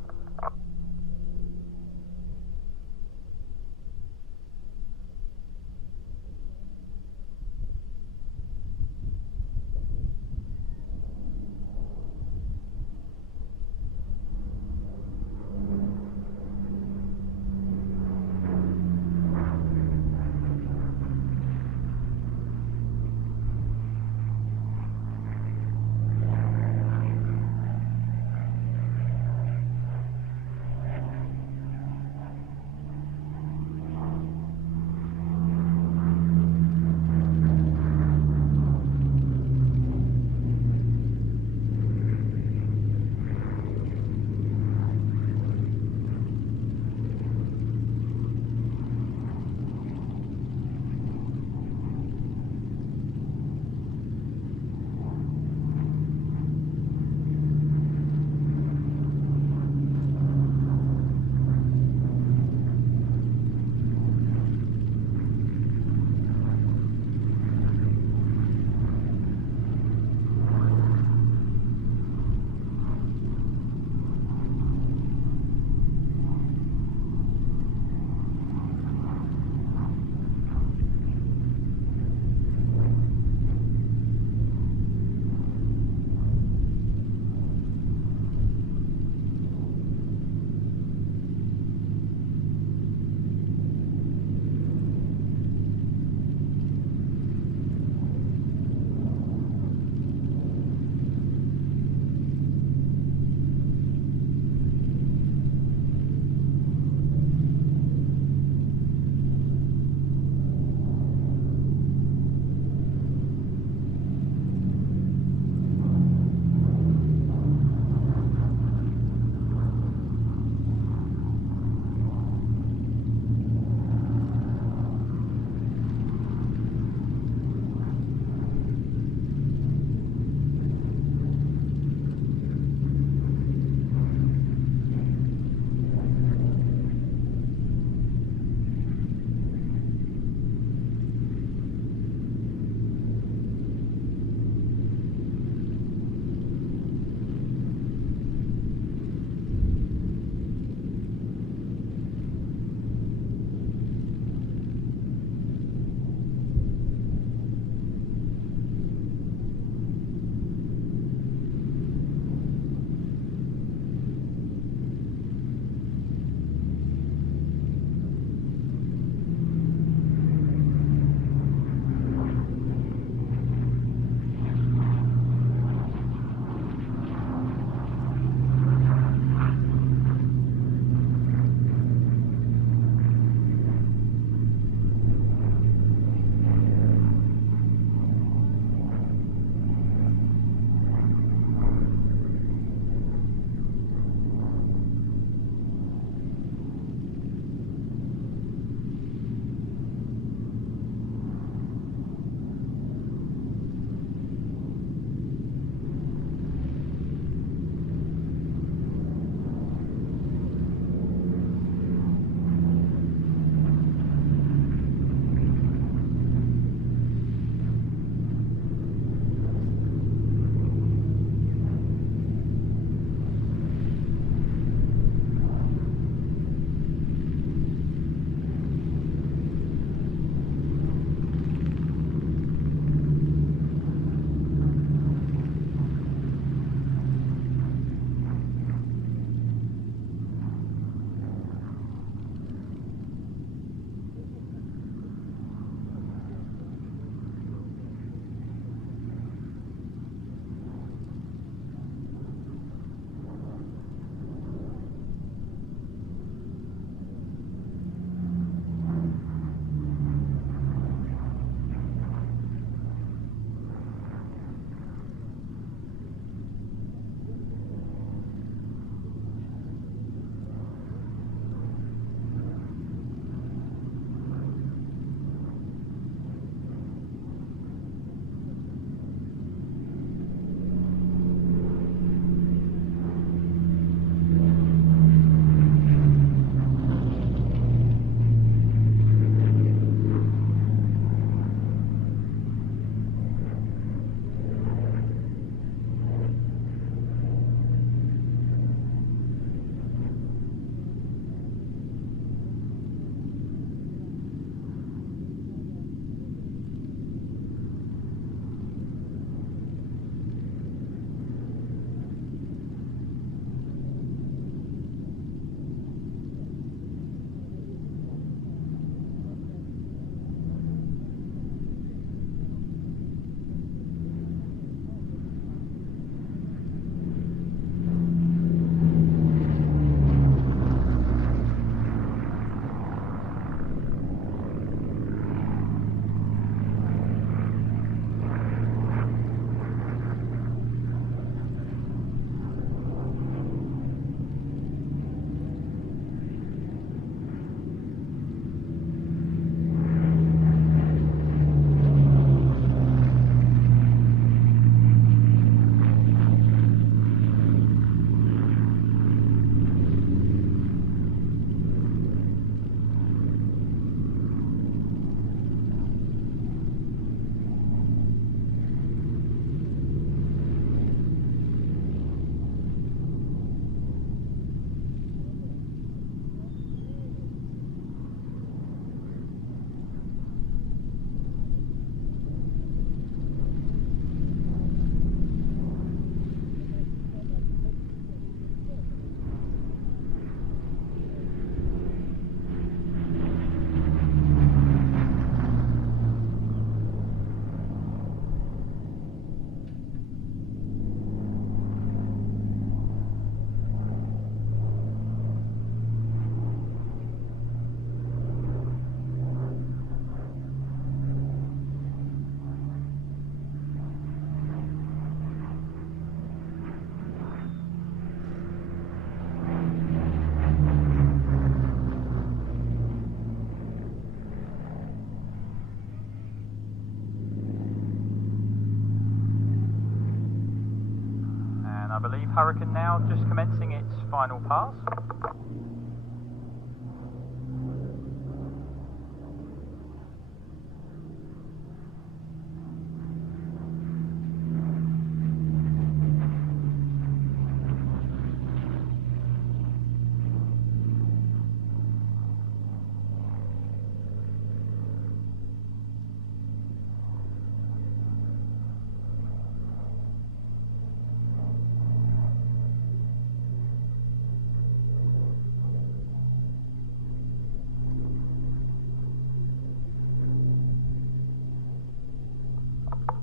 believe Hurricane now just commencing its final pass.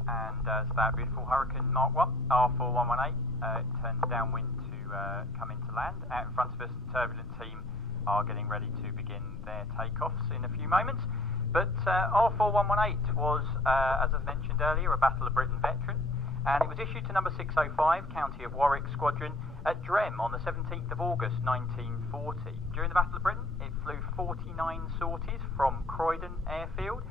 And so that beautiful Hurricane Mark 1, R4118, it turns downwind to come into land. Out in front of us, the turbulent team are getting ready to begin their takeoffs in a few moments. But R4118 was, as I mentioned earlier, a Battle of Britain veteran, and it was issued to number 605, County of Warwick Squadron, at Drem on the 17th of August 1940. During the Battle of Britain, it flew 49 sorties from Croydon Airfield,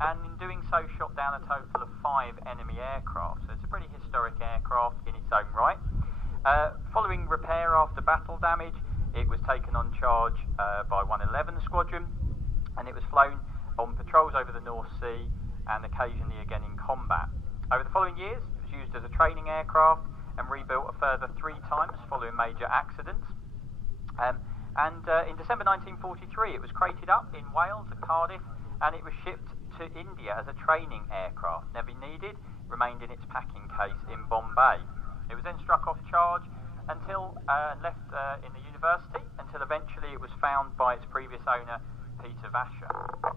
and in doing so shot down a total of 5 enemy aircraft. So it's a pretty historic aircraft in its own right. Following repair after battle damage, it was taken on charge by 111 Squadron, and it was flown on patrols over the North Sea and occasionally again in combat. Over the following years, it was used as a training aircraft and rebuilt a further 3 times following major accidents. In December 1943, it was crated up in Wales at Cardiff, and it was shipped to India as a training aircraft. Never needed, remained in its packing case in Bombay. It was then struck off charge until left in the university, until eventually it was found by its previous owner, Peter Vasher.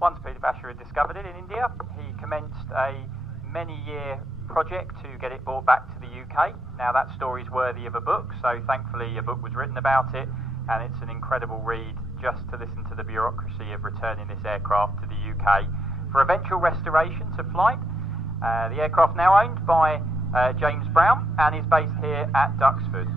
Once Peter Vasher had discovered it in India, he commenced a many-year project to get it brought back to the UK. Now that story is worthy of a book, so thankfully a book was written about it, and it's an incredible read just to listen to the bureaucracy of returning this aircraft to the UK for eventual restoration to flight. The aircraft now owned by James Brown and is based here at Duxford.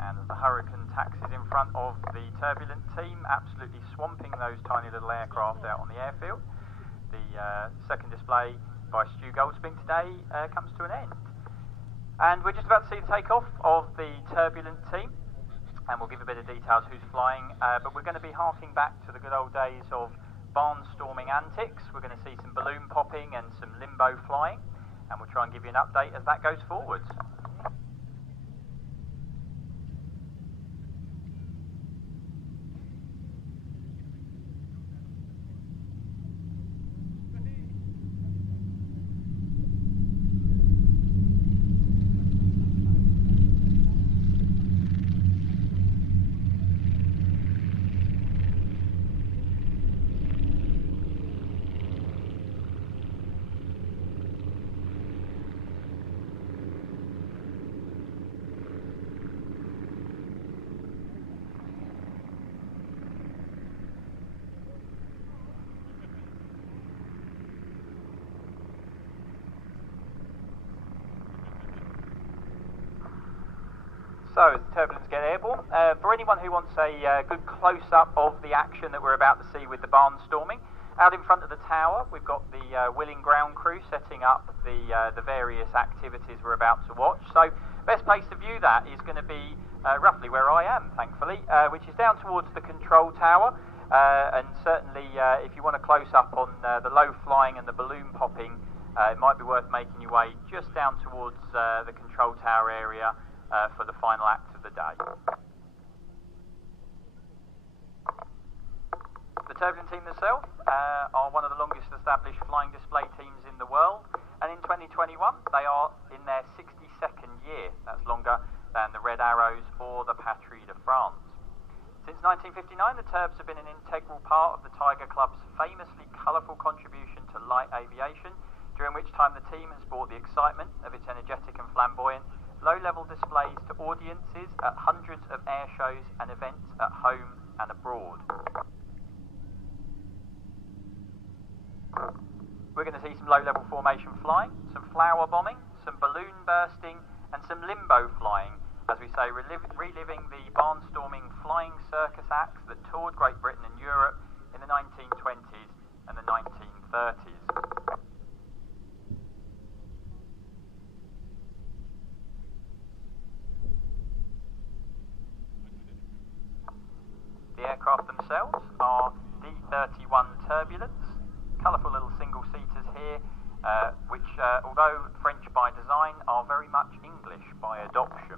And as the Hurricane taxis in front of the turbulent team, absolutely swamping those tiny little aircraft out on the airfield, the second display by Stu Goldspink today comes to an end. And we're just about to see the takeoff of the turbulent team, and we'll give a bit of details who's flying, but we're going to be harking back to the good old days of barnstorming antics. We're going to see some balloon popping and some limbo flying, and we'll try and give you an update as that goes forwards. So, as the turbulence get airborne, for anyone who wants a good close-up of the action that we're about to see with the barnstorming, Out in front of the tower, we've got the willing ground crew setting up the various activities we're about to watch. So, best place to view that is going to be roughly where I am, thankfully, which is down towards the control tower. And certainly, if you want a close-up on the low flying and the balloon popping, it might be worth making your way just down towards the control tower area for the final act of the day. The Turbulent team themselves are one of the longest established flying display teams in the world, and in 2021 they are in their 62nd year. That's longer than the Red Arrows or the Patrie de France. Since 1959, the Turbs have been an integral part of the Tiger Club's famously colourful contribution to light aviation, during which time the team has brought the excitement of its energetic and flamboyant low-level displays to audiences at hundreds of air shows and events at home and abroad. We're going to see some low-level formation flying, some flower bombing, some balloon bursting, and some limbo flying, as we say, reliving the barnstorming flying circus acts that toured Great Britain and Europe in the 1920s and the 1930s. The aircraft themselves are D-31 Turbulence, colourful little single-seaters here, which, although French by design, are very much English by adoption.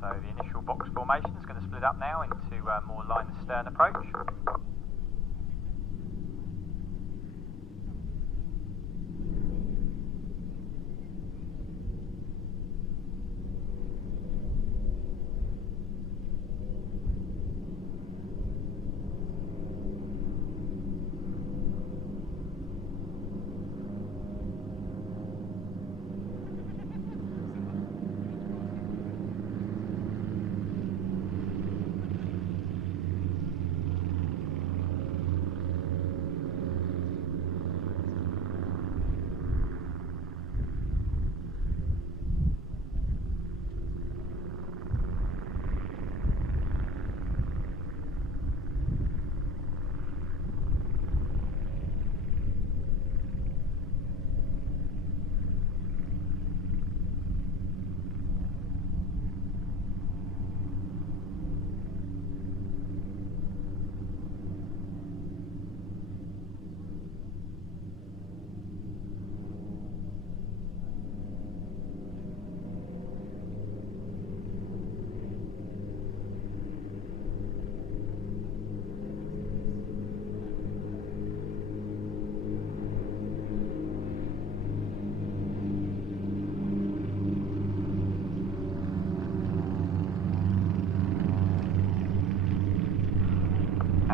So the initial box formation is going to split up now into more line astern approach.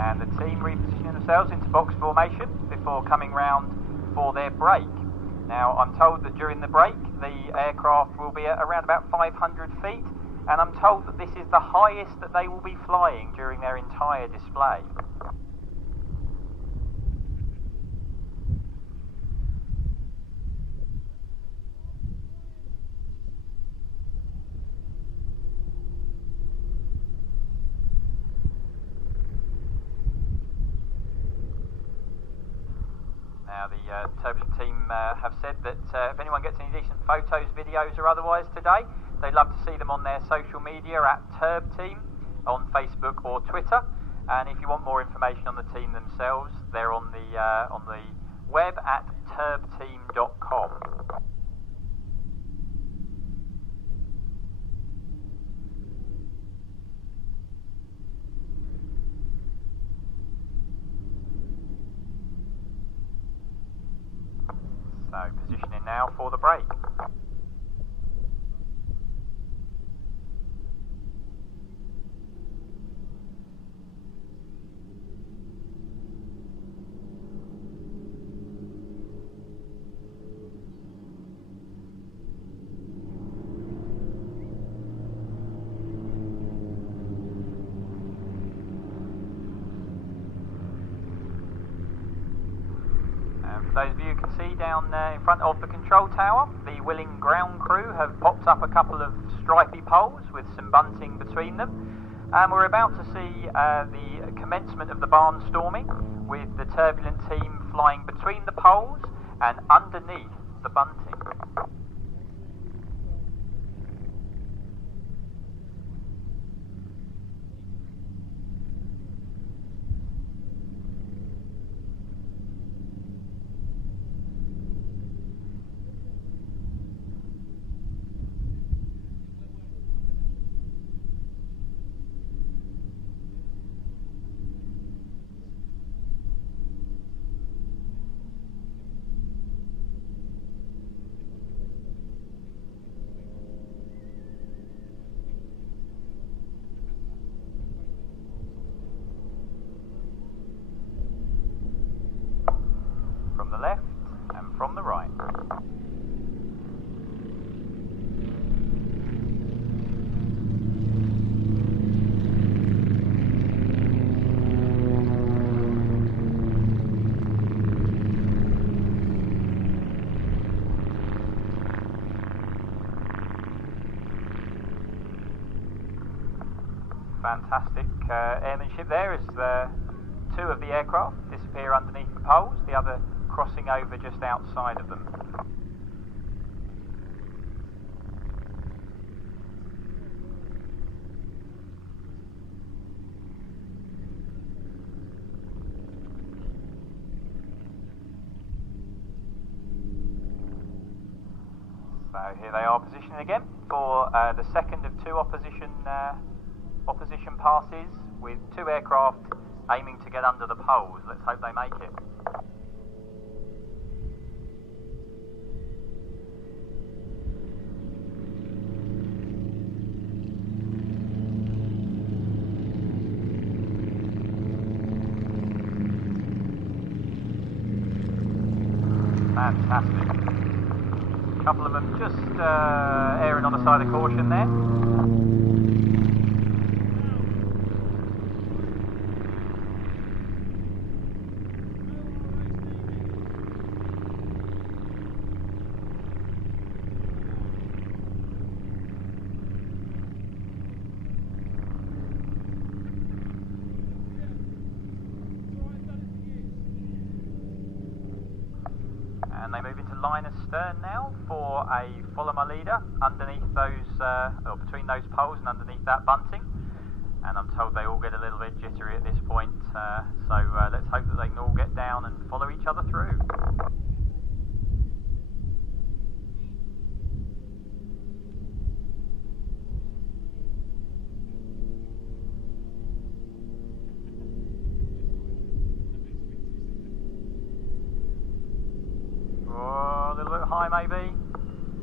And the team repositioning themselves into box formation before coming round for their break. Now, I'm told that during the break, the aircraft will be at around about 500 feet, and I'm told that this is the highest that they will be flying during their entire display. Now, the turbulent team have said that if anyone gets any decent photos, videos or otherwise today, they'd love to see them on their social media at TurbTeam on Facebook or Twitter. And if you want more information on the team themselves, they're on the web at turbteam.com. So, positioning now for the break. For those of you who can see down in front of the control tower, the willing ground crew have popped up a couple of stripy poles with some bunting between them, and we're about to see the commencement of the barnstorming, with the turbulent team flying between the poles and underneath the bunting. From the left and from the right. Fantastic airmanship there as two of the aircraft disappear underneath the poles, the other crossing over just outside of them. So here they are positioning again for the second of two opposition passes, with two aircraft aiming to get under the poles. Let's hope they make it. Fantastic. A couple of them just erring on the side of caution there. And they move into line astern now for a follow my leader underneath those, or between those poles and underneath that bunting. And I'm told they all get a little bit jittery at this point, so let's hope that they can all get down and follow each other through. Oh, a little bit high maybe.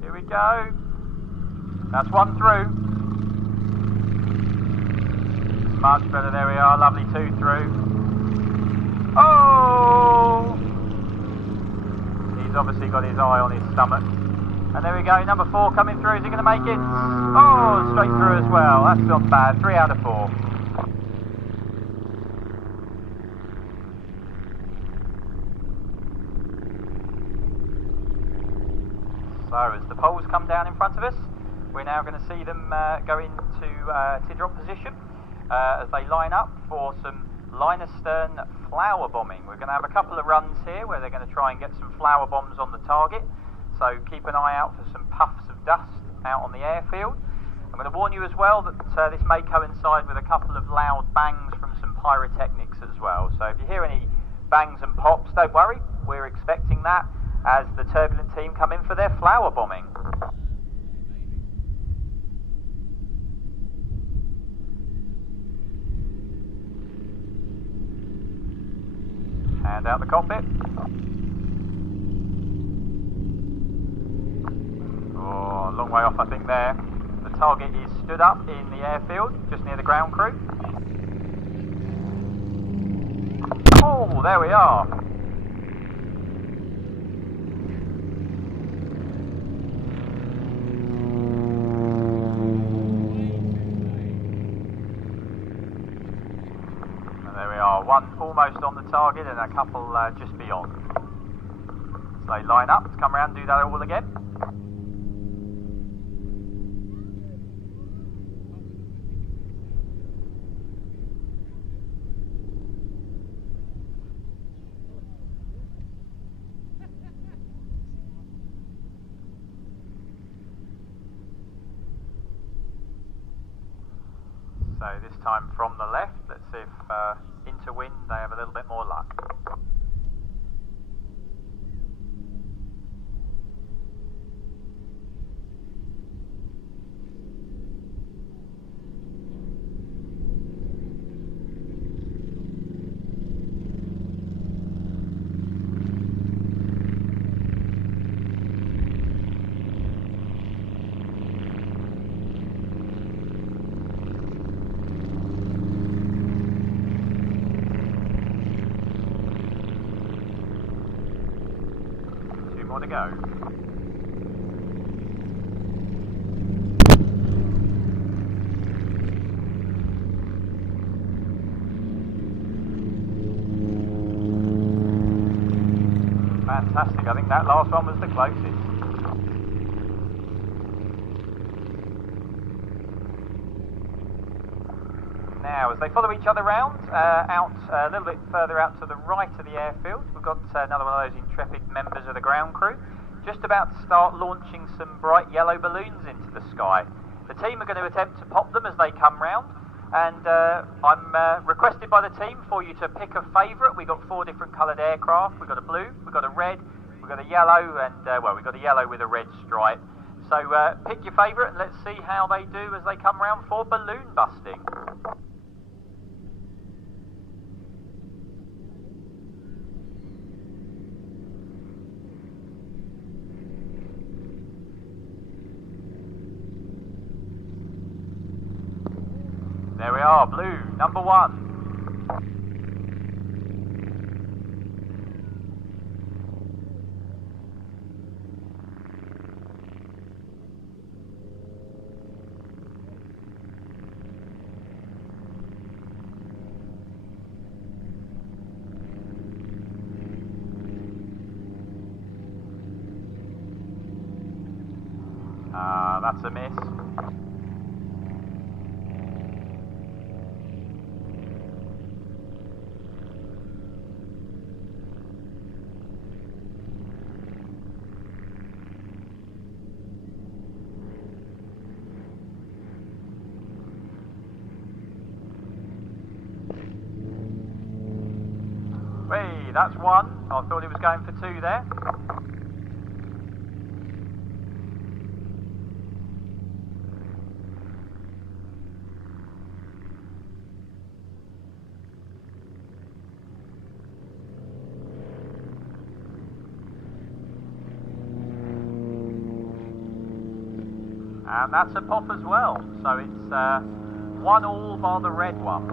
Here we go. That's one through. Much better, there we are, lovely two through. Oh! He's obviously got his eye on his stomach. And there we go, number 4 coming through. Is he going to make it? Oh, straight through as well. That's not bad. 3 out of 4. So as the poles come down in front of us, we're now going to see them go into teardrop position as they line up for some line astern flower bombing. We're going to have a couple of runs here where they're going to try and get some flower bombs on the target. So keep an eye out for some puffs of dust out on the airfield. I'm going to warn you as well that this may coincide with a couple of loud bangs from some pyrotechnics as well. So if you hear any bangs and pops, don't worry, we're expecting that as the turbulent team come in for their flower bombing. Hand out the cockpit. Oh, a long way off I think there. The target is stood up in the airfield, just near the ground crew. Oh, there we are. One almost on the target and a couple just beyond. So they line up to come around and do that all again. So this time from the left, let's see if into wind they have a little bit more luck. More to go. Fantastic, I think that last one was the closest. Now, as they follow each other round, out a little bit further out to the right of the airfield, we've got another one of those intrepid members of the ground crew, just about to start launching some bright yellow balloons into the sky. The team are going to attempt to pop them as they come round, and I'm requested by the team for you to pick a favourite. We've got 4 different coloured aircraft. We've got a blue, we've got a red, we've got a yellow, and well, we've got a yellow with a red stripe. So pick your favourite and let's see how they do as they come round for balloon busting. There we are, blue, number 1. That's a miss. Hey, that's 1. I thought he was going for 2 there. And that's a pop as well, so it's 1-1 bar the red one.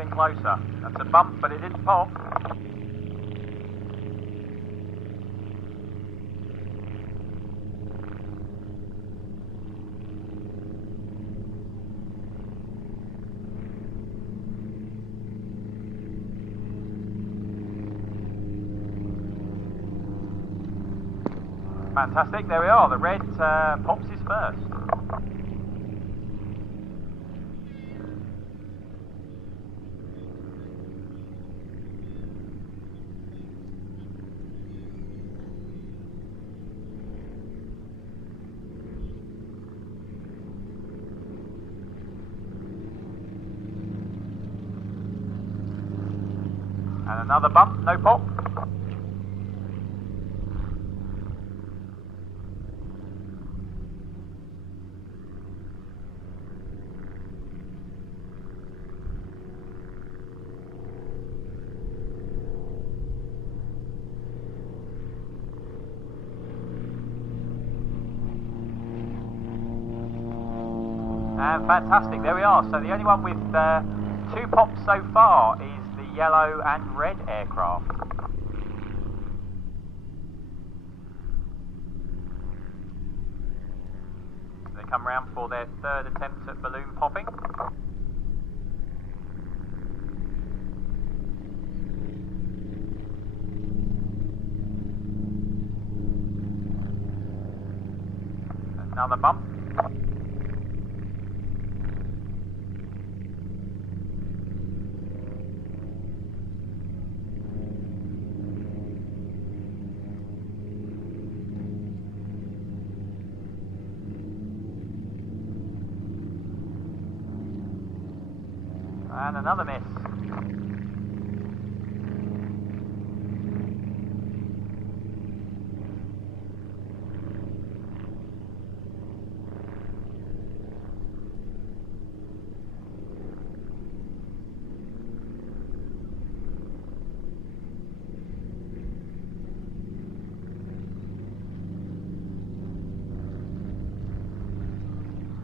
been closer. That's a bump, but it didn't pop. Fantastic, there we are. The red pops his first. And another bump, no pop. And fantastic, there we are. So the only one with 2 pops so far is the yellow and red aircraft. They come round for their 3rd attempt at balloon popping. Another bump. And another miss.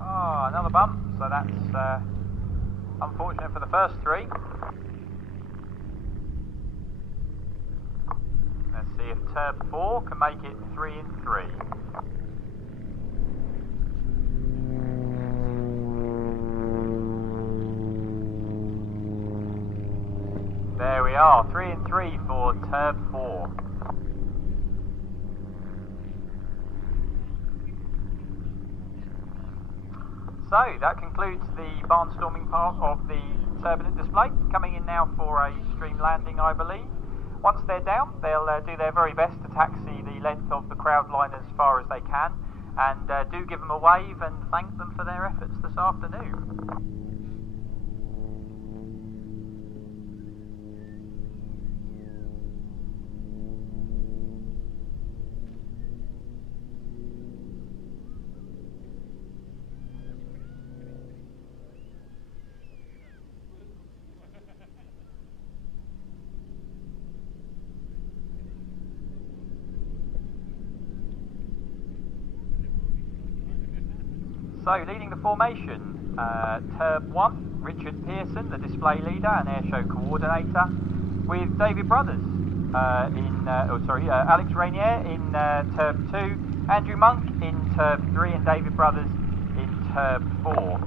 Oh, another bump. So that's unfortunate for the first 3. Let's see if Turb 4 can make it 3 in 3. There we are, 3 in 3 for Turb 4. So that concludes the barnstorming part of the turbulent display. Coming in now for a stream landing, I believe. Once they're down, they'll do their very best to taxi the length of the crowd line as far as they can, and do give them a wave and thank them for their efforts this afternoon. So, leading the formation, Turb 1, Richard Pearson, the display leader and airshow coordinator, with David Brothers Alex Rainier in Turb 2, Andrew Monk in Turb 3, and David Brothers in Turb 4.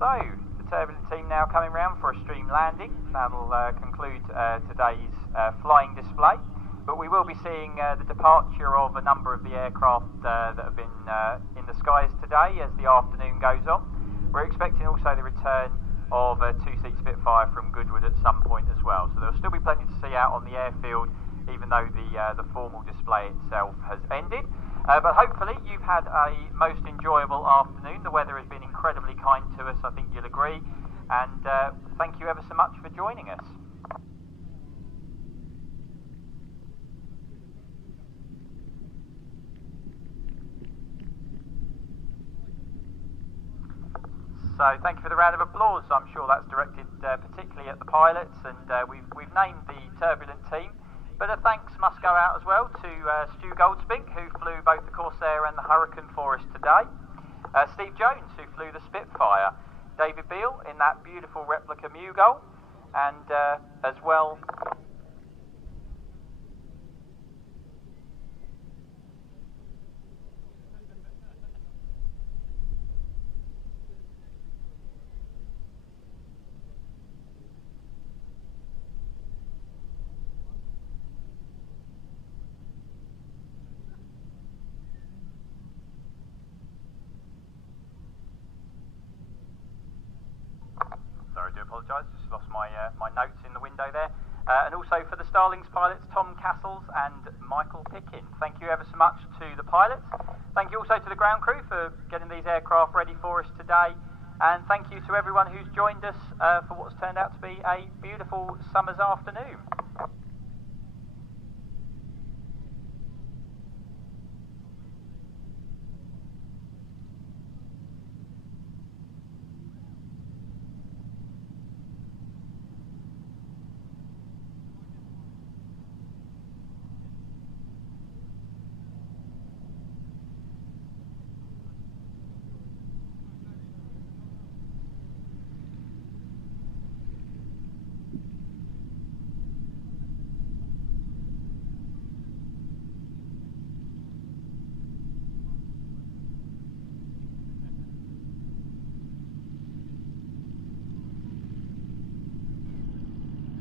So, the turbulent team now coming round for a stream landing. That'll conclude today's flying display. But we will be seeing the departure of a number of the aircraft that have been in the skies today as the afternoon goes on. We're expecting also the return of a 2-seat Spitfire from Goodwood at some point as well. So there'll still be plenty to see out on the airfield, even though the formal display itself has ended. But hopefully you've had a most enjoyable afternoon. The weather has been incredibly kind to us, I think you'll agree. And thank you ever so much for joining us. So thank you for the round of applause. I'm sure that's directed particularly at the pilots, and we've named the turbulent team. But a thanks must go out as well to Stu Goldspink, who flew both the Corsair and the Hurricane for us today. Steve Jones, who flew the Spitfire. David Beale in that beautiful replica Mugol, and as well. Sorry, I do apologise, just lost my notes in the window there. And also for the Starlings pilots, Tom Castles and Michael Pickin. Thank you ever so much to the pilots. Thank you also to the ground crew for getting these aircraft ready for us today. And thank you to everyone who's joined us for what's turned out to be a beautiful summer's afternoon.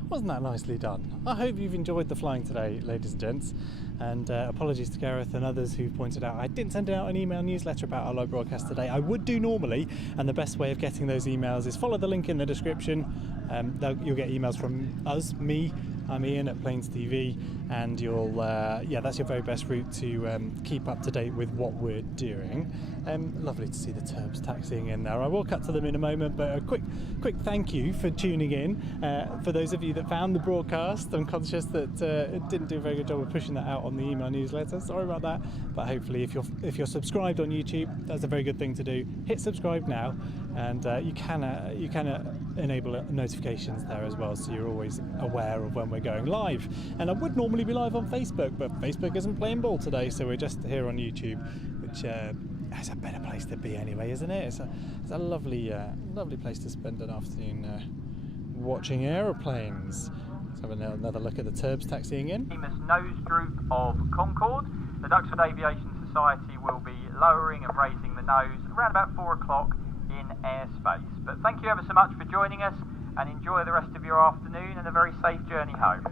Wasn't that nicely done? I hope you've enjoyed the flying today, ladies and gents, and apologies to Gareth and others who pointed out I didn't send out an email newsletter about our live broadcast today. I would do normally, and the best way of getting those emails is follow the link in the description. You'll get emails from us, me. I'm Ian at Planes TV, and you'll that's your very best route to keep up to date with what we're doing. Lovely to see the Turbs taxiing in there. I will cut to them in a moment, but a quick thank you for tuning in. For those of you that found the broadcast, I'm conscious that it didn't do a very good job of pushing that out on the email newsletter. Sorry about that, but hopefully if you're subscribed on YouTube, that's a very good thing to do. Hit subscribe now, and you can enable notifications there as well, so you're always aware of when we're going live. And I would normally be live on Facebook, but Facebook isn't playing ball today, so we're just here on YouTube, which is a better place to be anyway, isn't it? It's a lovely place to spend an afternoon watching aeroplanes. Let's have another look at the Turbs taxiing in. Famous nose droop of Concorde. The Duxford Aviation Society will be lowering and raising the nose around about 4 o'clock in airspace. But thank you ever so much for joining us, and enjoy the rest of your afternoon and a very safe journey home.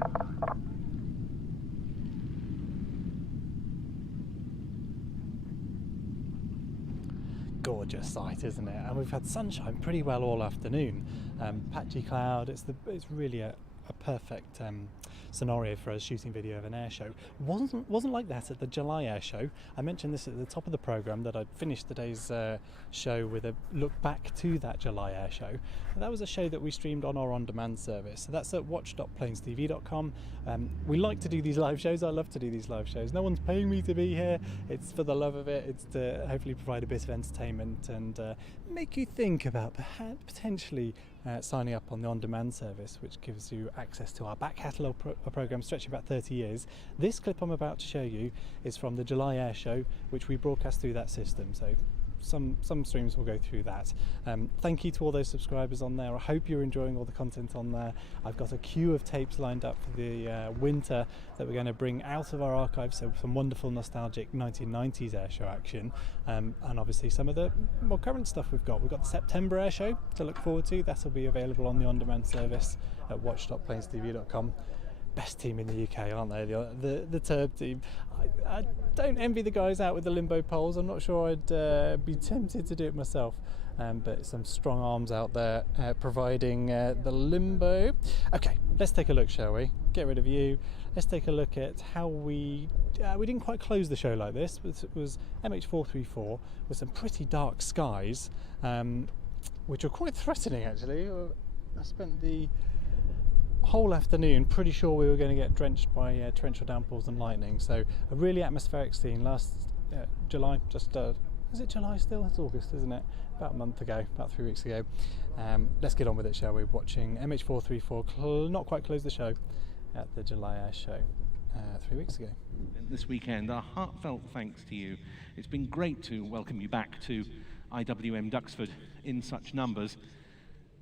Gorgeous sight, isn't it? And we've had sunshine pretty well all afternoon. Patchy cloud. It's really a perfect scenario for us shooting video of an air show. Wasn't like that at the July air show. I mentioned this at the top of the programme that I'd finished today's show with a look back to that July air show. And that was a show that we streamed on our on-demand service. So that's at watch.planestv.com. We like to do these live shows. I love to do these live shows. No one's paying me to be here. It's for the love of it. It's to hopefully provide a bit of entertainment and make you think about potentially signing up on the on-demand service, which gives you access to our back catalogue programme stretching about 30 years. This clip I'm about to show you is from the July air show, which we broadcast through that system. So some streams will go through that. Thank you to all those subscribers on there. I hope you're enjoying all the content on there. I've got a queue of tapes lined up for the winter that we're going to bring out of our archives, so some wonderful nostalgic 1990s air show action, and obviously some of the more current stuff we've got. We've got the September air show to look forward to. That'll be available on the on-demand service at watch.planestv.com. Best team in the UK, aren't they? The Turb team. I don't envy the guys out with the limbo poles. I'm not sure I'd be tempted to do it myself. but some strong arms out there providing the limbo. Okay, let's take a look, shall we? Get rid of you. Let's take a look at how we didn't quite close the show like this. It was MH434 with some pretty dark skies, which were quite threatening actually. I spent the whole afternoon pretty sure we were going to get drenched by torrential downpours and lightning. So a really atmospheric scene last July, is it July still? It's August, isn't it? About a month ago, about 3 weeks ago. Let's get on with it, shall we? Watching MH434 not quite close the show at the July Air Show 3 weeks ago. This weekend, our heartfelt thanks to you. It's been great to welcome you back to IWM Duxford in such numbers,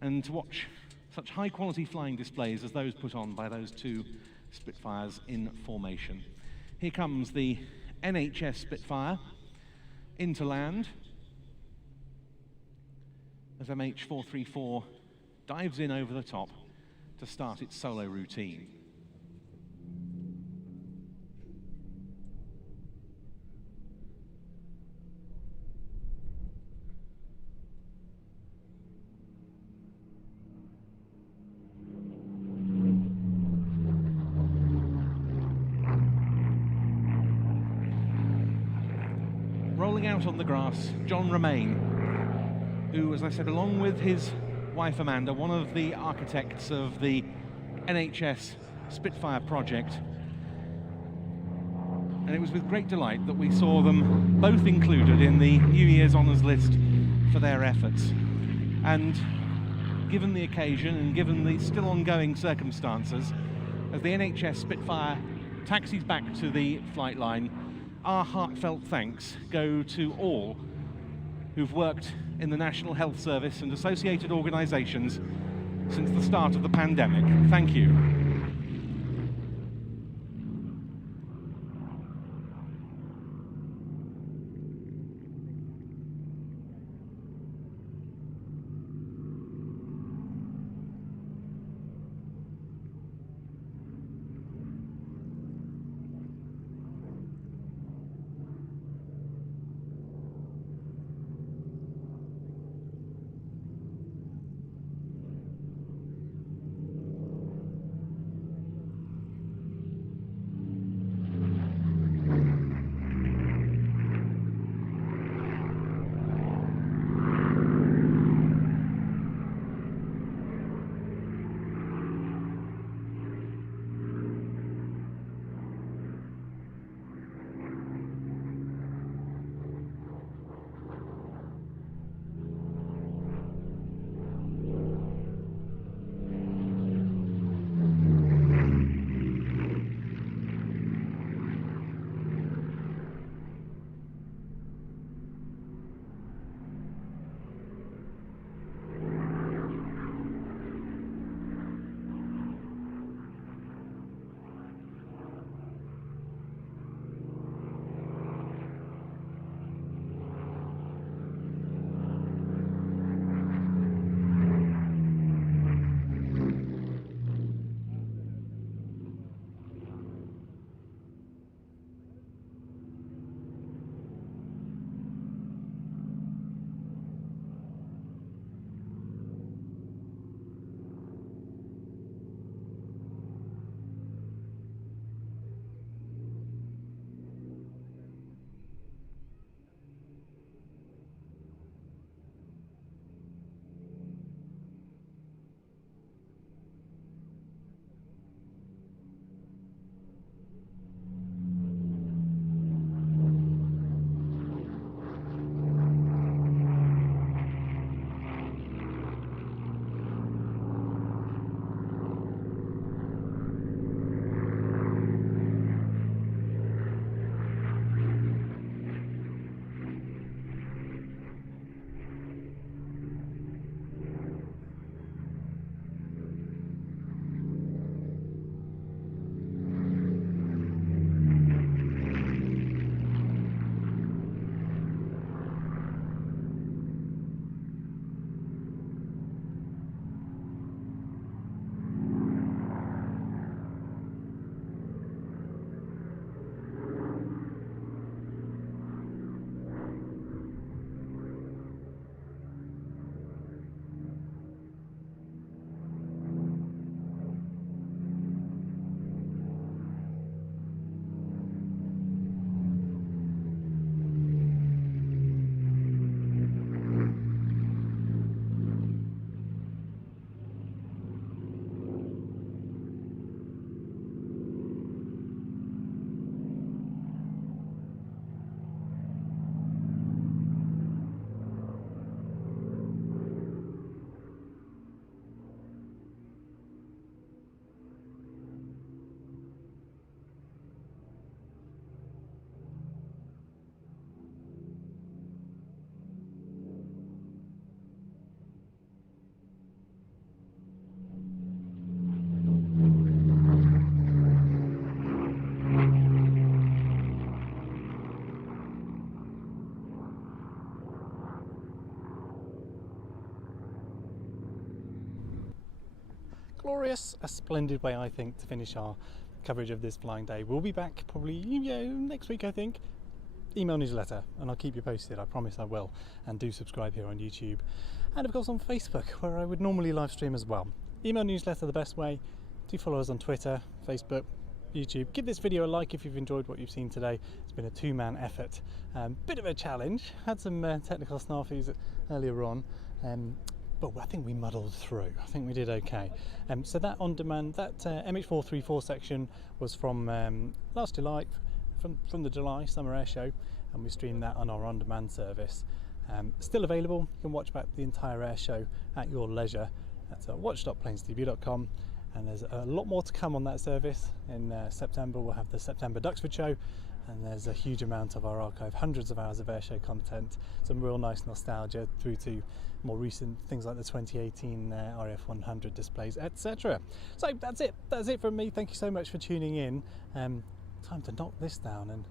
and to watch such high quality flying displays as those put on by those two Spitfires in formation. Here comes the NHS Spitfire into land as MH434 dives in over the top to start its solo routine. Rolling out on the grass, John Romain, who, as I said, along with his wife Amanda, one of the architects of the NHS Spitfire project. And it was with great delight that we saw them both included in the New Year's Honours list for their efforts. And given the occasion and given the still ongoing circumstances, as the NHS Spitfire taxis back to the flight line, our heartfelt thanks go to all who've worked in the National Health Service and associated organisations since the start of the pandemic. Thank you. glorious, a splendid way, I think, to finish our coverage of this flying day. We'll be back probably next week, I think. Email newsletter, and I'll keep you posted, I promise I will. And do subscribe here on YouTube, and of course on Facebook, where I would normally live stream as well. Email newsletter the best way. Do follow us on Twitter, Facebook, YouTube. Give this video a like if you've enjoyed what you've seen today. It's been a two-man effort, bit of a challenge, had some technical snafus earlier on, but I think we muddled through. I think we did okay. So that on demand, that MH434 section was from last July, from the July Summer Air Show, and we streamed that on our on-demand service. Still available. You can watch back the entire air show at your leisure at watch.planesdb.com, and there's a lot more to come on that service. In September we'll have the September Duxford show, and there's a huge amount of our archive, hundreds of hours of airshow content, some real nice nostalgia through to more recent things like the 2018 RF 100 displays, etc. So that's it from me. Thank you so much for tuning in. Time to knock this down, and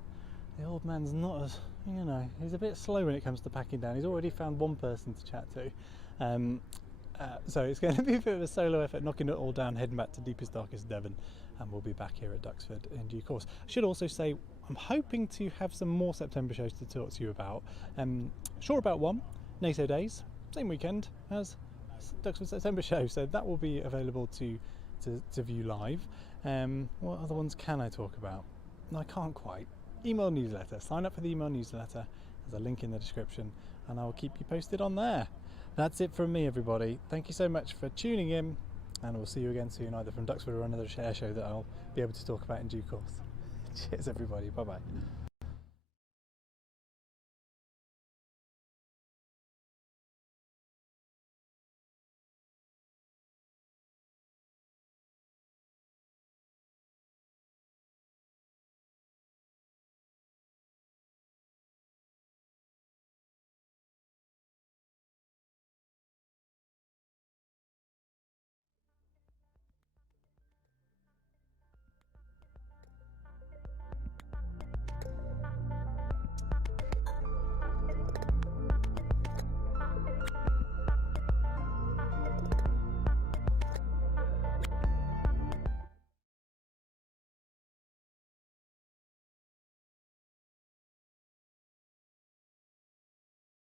the old man's not as, he's a bit slow when it comes to packing down. He's already found one person to chat to. So it's going to be a bit of a solo effort, knocking it all down, heading back to deepest, darkest Devon, and we'll be back here at Duxford in due course. I should also say I'm hoping to have some more September shows to talk to you about. Sure about one, NATO Days, same weekend as Duxford September show, so that will be available to view live. What other ones can I talk about? No, I can't quite. Email newsletter. Sign up for the email newsletter. There's a link in the description, and I'll keep you posted on there. That's it from me, everybody. Thank you so much for tuning in, and we'll see you again soon, either from Duxford or another air show that I'll be able to talk about in due course. Cheers, everybody. Bye-bye.